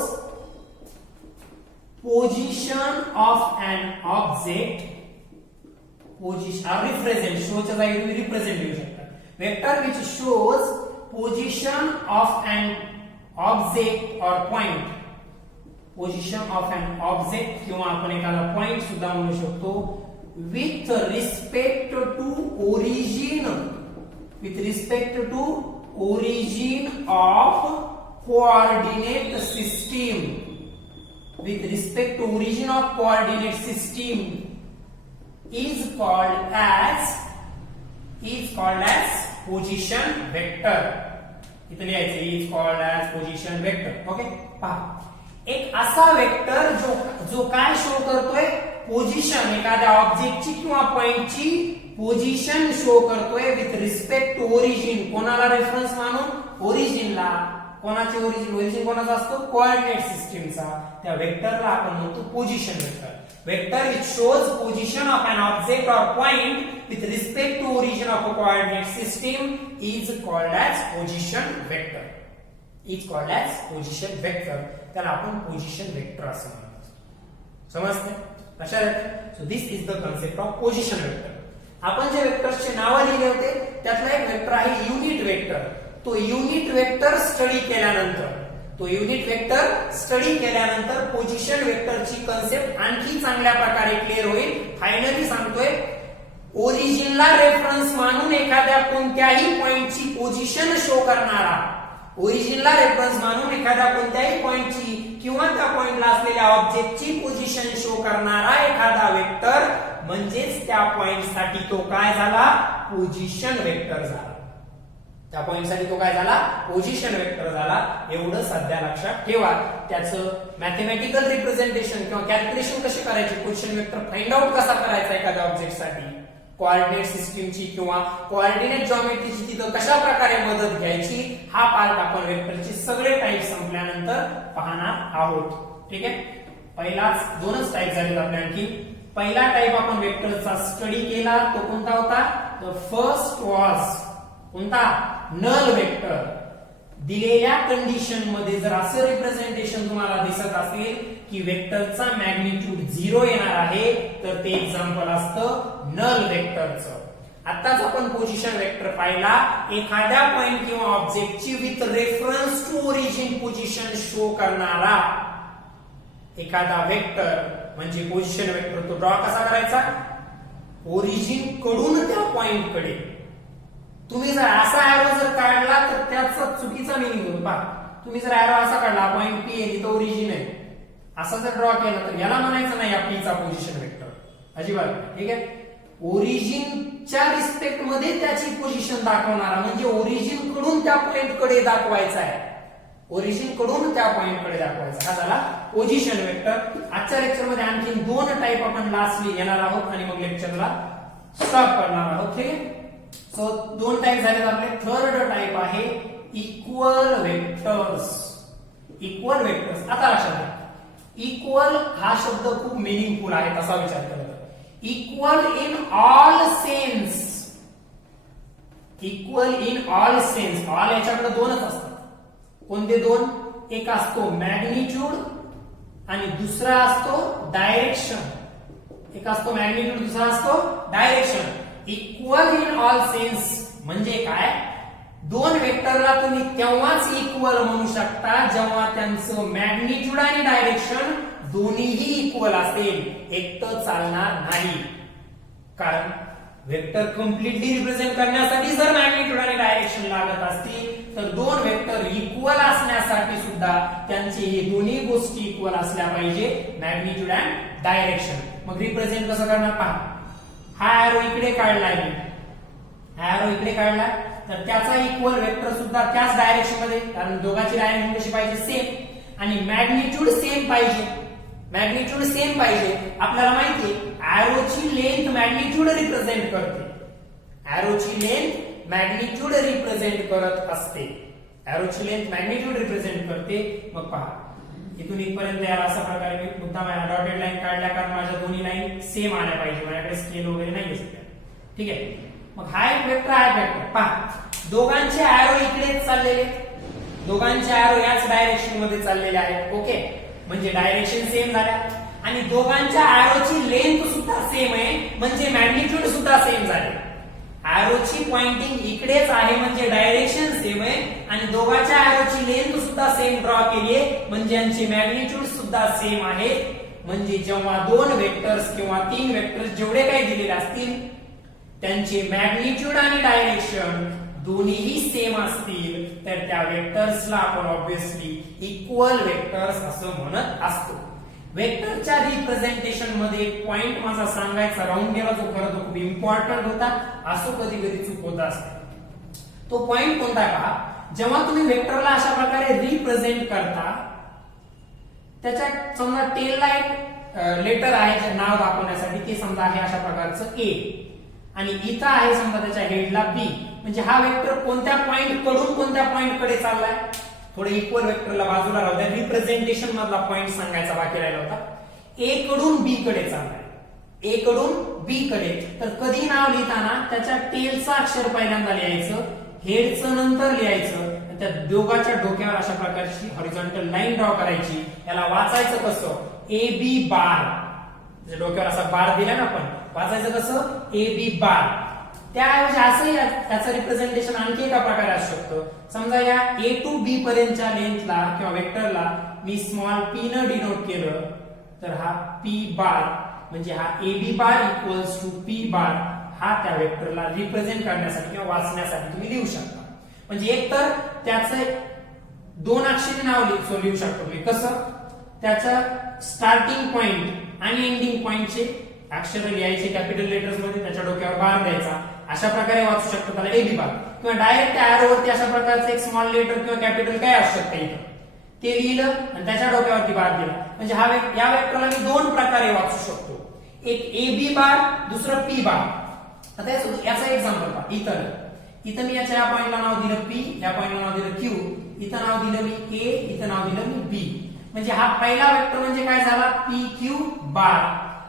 position of an object, position represent, शोच्या जागी तुम्ही रिप्रेझेंट लिहू शकता. Vector which shows position of an object और point, position of an object किंवा आपण एखादा पॉइंट सुद्धा म्हणू शकतो with respect to origin, with respect to origin of coordinate system, with respect to origin of coordinate system is called as position vector. इथे लिहायचं is called as position vector. Okay, पहा एक असा वेक्टर जो काय शो करतोय, position, एखाद्या ऑब्जेक्टची किंवा पॉइंटची पोझिशन शो करतोय विथ रिस्पेक्ट टू ओरिजिन. कोणाला रेफरन्स मानून? ओरिजिनला. कोणाचे ओरिजिन? ओरिजिन कोणाचा असतो? कोऑर्डिनेट सिस्टीमचा. त्या वेक्टरला आपण म्हणतो position vector. Vector which shows position of an object or point with respect to origin of a coordinate system is called as position vector. Is called as position vector. त्याला आपण position vector असं म्हणतो. समजते? लक्षात येते? So this is the concept of position vector. आपण जे वेक्टर्सचे नाव लिहिले होते त्यातला एक वेक्टर आहे युनिट वेक्टर. तो युनिट वेक्टर स्टडी केल्यानंतर पोझिशन वेक्टरची कन्सेप्ट आणखी चांगल्या प्रकारे क्लिअर होईल. फायनली सांगतोय, ओरिजिनला रेफरन्स मानून एखाद्या कोणत्याही पॉइंटची पोझिशन शो करणारा, ओरिजिनला रेफरन्स मानून एखाद्या कोणत्याही पॉइंटची किंवा त्या पॉइंटला असलेल्या ऑब्जेक्टची पोझिशन शो करणारा एखादा वेक्टर म्हणजेच त्या पॉइंटसाठी तो काय झाला? पोझिशन वेक्टर झाला. त्या पॉइंटसाठी तो काय झाला? पोझिशन वेक्टर झाला. एवढं सध्या लक्षात ठेवा. त्याचं मॅथमॅटिकल रिप्रेझेंटेशन किंवा कॅल्क्युलेशन कशी करायची, पोझिशन वेक्टर फाइंड आउट कसा करायचा एखाद्या ऑब्जेक्टसाठी, कोऑर्डिनेट सिस्टीमची किंवा कोऑर्डिनेट जॉमेट्रीची तिथं कशा प्रकारे मदत घ्यायची, हा पार्ट आपण वेक्टरचे सगळे टाइप संपल्यानंतर पाहणार आहोत. ठीक आहे. पहिलाच 2च टाइप झाले आपल्या. आणखी पहिला टाइप आपण वेक्टरचा स्टडी केला तो कोणता होता? द फर्स्ट वॉज कोणता? Null vector. दिलेल्या कंडिशन मध्ये जर असं रिप्रेझेंटेशन तुम्हाला दिसत असेल की वेक्टरचा मॅग्निट्यूड 0 येणार आहे तर ते एक्झाम्पल असतं नल वेक्टरचं. आताच आपण पोझिशन वेक्टर पाहिला, एखाद्या पॉइंट किंवा ऑब्जेक्टची with reference to origin position show करणारा एखादा वेक्टर म्हणजे पोझिशन वेक्टर. तो ड्रॉ कसा करायचा? ओरिजिन कडून त्या पॉइंट कडे. तुम्ही जर असा एरो जर काढला तर त्याचा चुकीचा मिनिंग होतो. पहा, तुम्ही जर एरो असा काढला, पॉइंट पी आहे तिथं ओरिजिन आहे, असा जर ड्रॉ केला तर याला म्हणायचं नाही या पीचा पोझिशन वेक्टर, अजिबात. ठीक आहे. ओरिजिनच्या रिस्पेक्ट मध्ये त्याची पोझिशन दाखवणारा म्हणजे ओरिजिन कडून त्या पॉइंट कडे दाखवायचा आहे, ओरिजिन कडून त्या पॉइंट कडे दाखवायचा, हा झाला पोझिशन वेक्टर. आजच्या लेक्चर मध्ये आणखी 2 टाइप आपण लास्टली घेणार आहोत आणि मग लेक्चरला स्टॉप करणार आहोत. ठीक आहे. सो 2 टाइप झाले आपले. थर्ड टाइप आहे इक्वल वेक्टर्स. इक्वल वेक्टर्स आता लक्षात घ्या, इक्वल हा शब्द खूप मिनिंगफुल आहे तसा विचार केला तर. Equal in all sense. Equal in all sense. All याच्याकडे 2च असतात. कोणते 2? एक असतो मॅग्निट्यूड आणि दुसरा असतो डायरेक्शन. एक असतो मॅग्निट्यूड, दुसरा असतो direction. Equal in all sense म्हणजे काय? 2 वेक्टरला तुम्ही तेव्हाच इक्वल म्हणू शकता जेव्हा त्यांचं मॅग्निट्यूड आणि डायरेक्शन दोन्हीही इक्वल असेल. एक तर चालणार नाही, कारण वेक्टर कम्प्लिटली रिप्रेझेंट करण्यासाठी जर मॅग्निट्यूड आणि डायरेक्शन लागत असतील तर 2 वेक्टर इक्वल असण्यासाठी सुद्धा त्यांचे हे दोन्ही गोष्टी इक्वल असल्या पाहिजे, मॅग्निट्यूड अँड डायरेक्शन. मग रिप्रेझेंट कसं करणार पहा. हा एरो इकडे काढलाय मी, हा एरो इकडे काढला तर त्याचा इक्वल वेक्टर सुद्धा त्याच डायरेक्शन मध्ये, कारण दोघांची डायरेक्शन कशी पाहिजे? सेम. आणि मॅग्निट्यूड सेम पाहिजे. मॅग्निट्यूड सेम पाहिजे. आपल्याला माहिती आहे एरोची लेंथ मॅग्निट्यूड रिप्रेझेंट करते. एरोची लेंथ मॅग्निट्यूड रिप्रेझेंट करत असते. एरोची लेंथ मॅग्निट्यूड रिप्रेझेंट करते. मग पहा, इथून इथपर्यंत याला अशा प्रकारे मी मुद्दाम डॉटेड लाईन काढल्या कारण माझ्या दोन्ही लाईन सेम आल्या पाहिजे, माझ्याकडे स्केल वगैरे नाही सध्या. ठीक आहे. मग हा एक वेक्टर, हा एक वेक्टर. पहा, दोघांचे एरो इकडेच चाललेले, दोघांचे एरो याच डायरेक्शन मध्ये चाललेले आहेत. ओके, म्हणजे डायरेक्शन सेम झाल्या आणि दोघांच्या एरोची लेंथ सुद्धा सेम आहे म्हणजे मॅग्निट्यूड सुद्धा सेम झाले. एरोची पॉइंटिंग इकडेच आहे म्हणजे डायरेक्शन सेम आहे आणि दोघांच्या एरोची लेंथ सुद्धा सेम ड्रॉ केली आहे म्हणजे यांची मॅग्निट्यूड सुद्धा सेम आहे. म्हणजे जेव्हा 2 वेक्टर्स किंवा 3 वेक्टर्स जेवढे काही दिलेले असतील त्यांचे मॅग्निट्यूड आणि डायरेक्शन दोन्हीही सेम असतील तर त्या वेक्टर्सला आपण ऑब्वियसली इक्वल वेक्टर्स असं म्हणत असतो. वेक्टरच्या रिप्रेझेंटेशन मध्ये एक पॉइंट माझा सांगायचा राहून गेला, जो खरं तो खूप इम्पॉर्टंट होता, असं कधी कधी चूक होत असते. तो पॉइंट कोणता का? जेव्हा तुम्ही वेक्टरला अशा प्रकारे रिप्रेझेंट करता त्याच्यात समजा टेलला एक लेटर आहे नाव दाखवण्यासाठी, ते समजा आहे अशा प्रकारचं ए, आणि इथं आहे समजा त्याच्या हेडला बी, म्हणजे हा वेक्टर कोणत्या पॉइंट कडून कोणत्या पॉइंट कडे चाललाय. थोडे इक्वल वेक्टरला बाजूला राहू द्या, रिप्रेझेंटेशन मधला पॉइंट सांगायचा बाकी राहिला होता. ए कडून बी कडे चाललाय, ए कडून बी कडे. तर कधी नाव लिहिताना त्याच्या टेलचं अक्षर पहिल्यांदा लिहायचं, हेडचं नंतर लिहायचं, त्या दोघांच्या डोक्यावर अशा प्रकारची हॉरिझॉन्टल लाईन ड्रॉ करायची. याला वाचायचं कसं, ए बी बार. डोक्यावर असा बार दिला ना आपण, वाचायचं कसं, ए बी बार. त्याऐवजी असंही त्याचं रिप्रेझेंटेशन आणखी एका प्रकारे असू शकतं. समजा या ए टू बी पर्यंतच्या लेंथला किंवा वेक्टरला मी स्मॉल पी न डिनोट केलं, तर हा पी बार म्हणजे हा A B bar equals to P bar, हा त्या वेक्टरला रिप्रेझेंट करण्यासाठी किंवा वाचण्यासाठी तुम्ही लिहू शकता. म्हणजे एक तर त्याचं दोन अक्षरी नाव लिहू शकतो तुम्ही. कसं, त्याच्या स्टार्टिंग पॉइंट आणि एंडिंग पॉइंटचे अक्षर लिहायचे कॅपिटल लेटर्स मध्ये, त्याच्या डोक्यावर बार द्यायचा, अशा प्रकारे वाचू शकतो त्याला ए बी बार. किंवा डायरेक्ट एरोवरती अशा प्रकारचं एक स्मॉल लेटर किंवा कॅपिटल काय असू शकतं इथं, ते लिहिलं आणि त्याच्या डोक्यावरती बार दिला. म्हणजे या वेक्टरला मी दोन प्रकारे वाचू शकतो, एक ए बी बार, दुसरं पी बार. आता याचा एक्झाम्पल पहा. इथं मी याच्या या पॉइंटला नाव दिलं पी, या पॉइंटला नाव दिलं क्यू, इथं नाव दिलं मी ए, इथं नाव दिलं मी बी. म्हणजे हा पहिला वेक्टर म्हणजे काय झाला, पी क्यू बार,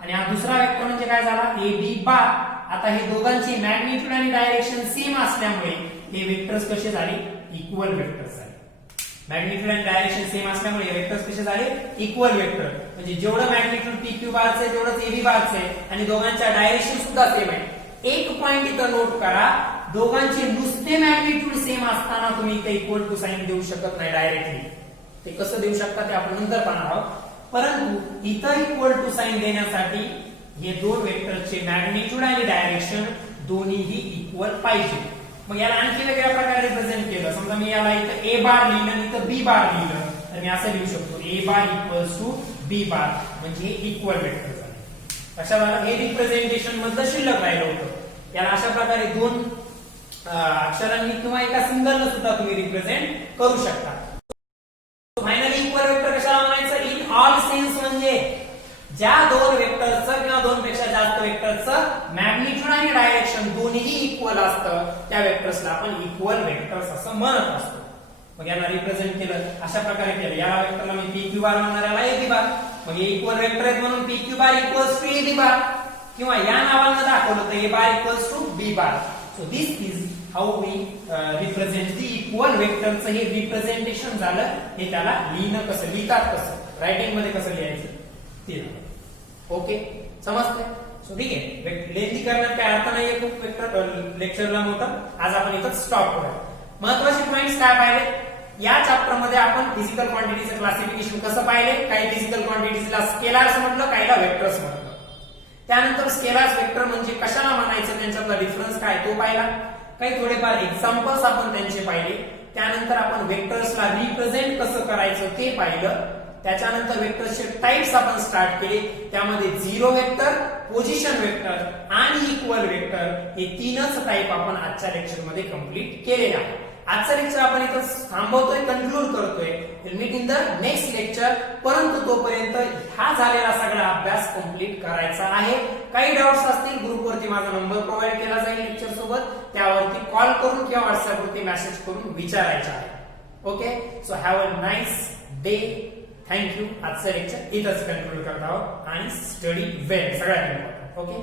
आणि हा दुसरा वेक्टर म्हणजे काय झाला, ए बी बार. आता हे दोघांची मॅग्निट्यूड आणि डायरेक्शन सेम असल्यामुळे हे वेक्टर्स कसे झाले, इक्वल वेक्टर्स झाले. मॅग्निट्यूड आणि डायरेक्शन सेम असल्यामुळे हे वेक्टर्स कसे झाले, इक्वल वेक्टर. म्हणजे जेवढं मॅग्निट्यूड पी क्यू बारचं आहे तेवढंच ए बी बारचं आहे, आणि दोघांच्या डायरेक्शन सुद्धा सेम आहे. एक पॉइंट इथं नोट करा, दोघांचे नुसते मॅग्निट्यूड सेम असताना तुम्ही इथे इक्वल टू साइन देऊ शकत नाही डायरेक्टली. ते कसं देऊ शकता ते आपण नंतर पाहणार आहोत. परंतु इथं इक्वल टू साइन देण्यासाठी हे दोन वेक्टरचे मॅग्निट्यूड आणि डायरेक्शन दोन्हीही इक्वल पाहिजे. मग याला आणखी वेगळ्या प्रकारे रिप्रेझेंट केलं. समजा मी याला इथं ए बार लिहिलं आणि इथं बी बार लिहिलं, तर मी असं लिहू शकतो, ए बार इक्वल्स टू बी बार, म्हणजे इक्वल वेक्टर झाले. लक्षात आलं, हे रिप्रेझेंटेशन मधलं शिल्लक राहिलं होतं. याला अशा प्रकारे दोन अक्षरांनी किंवा एका सिंगलनं सुद्धा तुम्ही रिप्रेझेंट करू शकता. फायनली इक्वल वेक्टर कशाला म्हणायचं, इन ऑल सेन्स, म्हणजे ज्या दोन वेक्टरचं किंवा दोन पेक्षा जास्त वेक्टरचं मॅग्निट्यूड आणि डायरेक्शन दोन्हीही इक्वल असतं, त्या वेक्टर्सला आपण इक्वल वेक्टर्स असं म्हणत असतो. मग याला रिप्रेझेंट केलं अशा प्रकारे केलं. या वेक्टरला मी पी क्यू बार म्हणणार, याला ए बी बार. मग हे इक्वल वेक्टर आहेत म्हणून P Q bar equals to A B bar, किंवा या नावानं दाखवलं तर A bar equals to B bar. So this is how we represent the equal वेक्टरचं हे रिप्रेझेंटेशन झालं. हे त्याला लिहिणं कसं, लिहितात कसं, रायटिंग मध्ये कसं लिहायचं ते. ओके, समजतंय. सो ठीक आहे, लेंथी करण्यात काय अर्थ नाहीये खूप वेक्टर लेक्चरला मोठं. आज आपण इथं स्टॉप करूया. महत्वाचे पॉइंट्स काय पाहिले या चॅप्टर मध्ये, आपण फिजिकल क्वांटिटीचं क्लासिफिकेशन कसं पाहिले. काही फिजिकल क्वांटिटीजला स्केलार्स म्हटलं, काहीला वेक्टर्स म्हटलं. त्यानंतर स्केलार्स वेक्टर म्हणजे कशाला म्हणायचं, त्यांच्यातला डिफरन्स काय तो पाहिला. काही थोडेफार एक्झाम्पल्स आपण त्यांचे पाहिले. त्यानंतर आपण वेक्टर्सला रिप्रेझेंट कसं करायचं ते पाहिलं. त्याच्यानंतर वेक्टर्सचे टाइप्स आपण स्टार्ट केले. त्यामध्ये झिरो वेक्टर, पोझिशन वेक्टर आणि इक्वल वेक्टर हे तीनच टाइप आपण आजच्या लेक्चर मध्ये कंप्लीट केलेले आहे. आजचं लेक्चर आपण इथं थांबवतोय, कन्क्लूड करतोय. Will meet in the next lecture. परंतु तोपर्यंत हा झालेला सगळा अभ्यास कंप्लीट करायचा आहे. काही डाऊट्स असतील ग्रुपवरती माझा नंबर प्रोव्हाइड केला जाईल लेक्चर सोबत, त्यावरती कॉल करून किंवा व्हॉट्सअप वरती मेसेज करून विचारायचा आहे. Okay, so have a nice day. Thank you. आजचं लेक्चर इथंच कन्क्लूड करत आहोत आणि स्टडी वेल सगळ्यात इम्पॉर्टंट. ओके.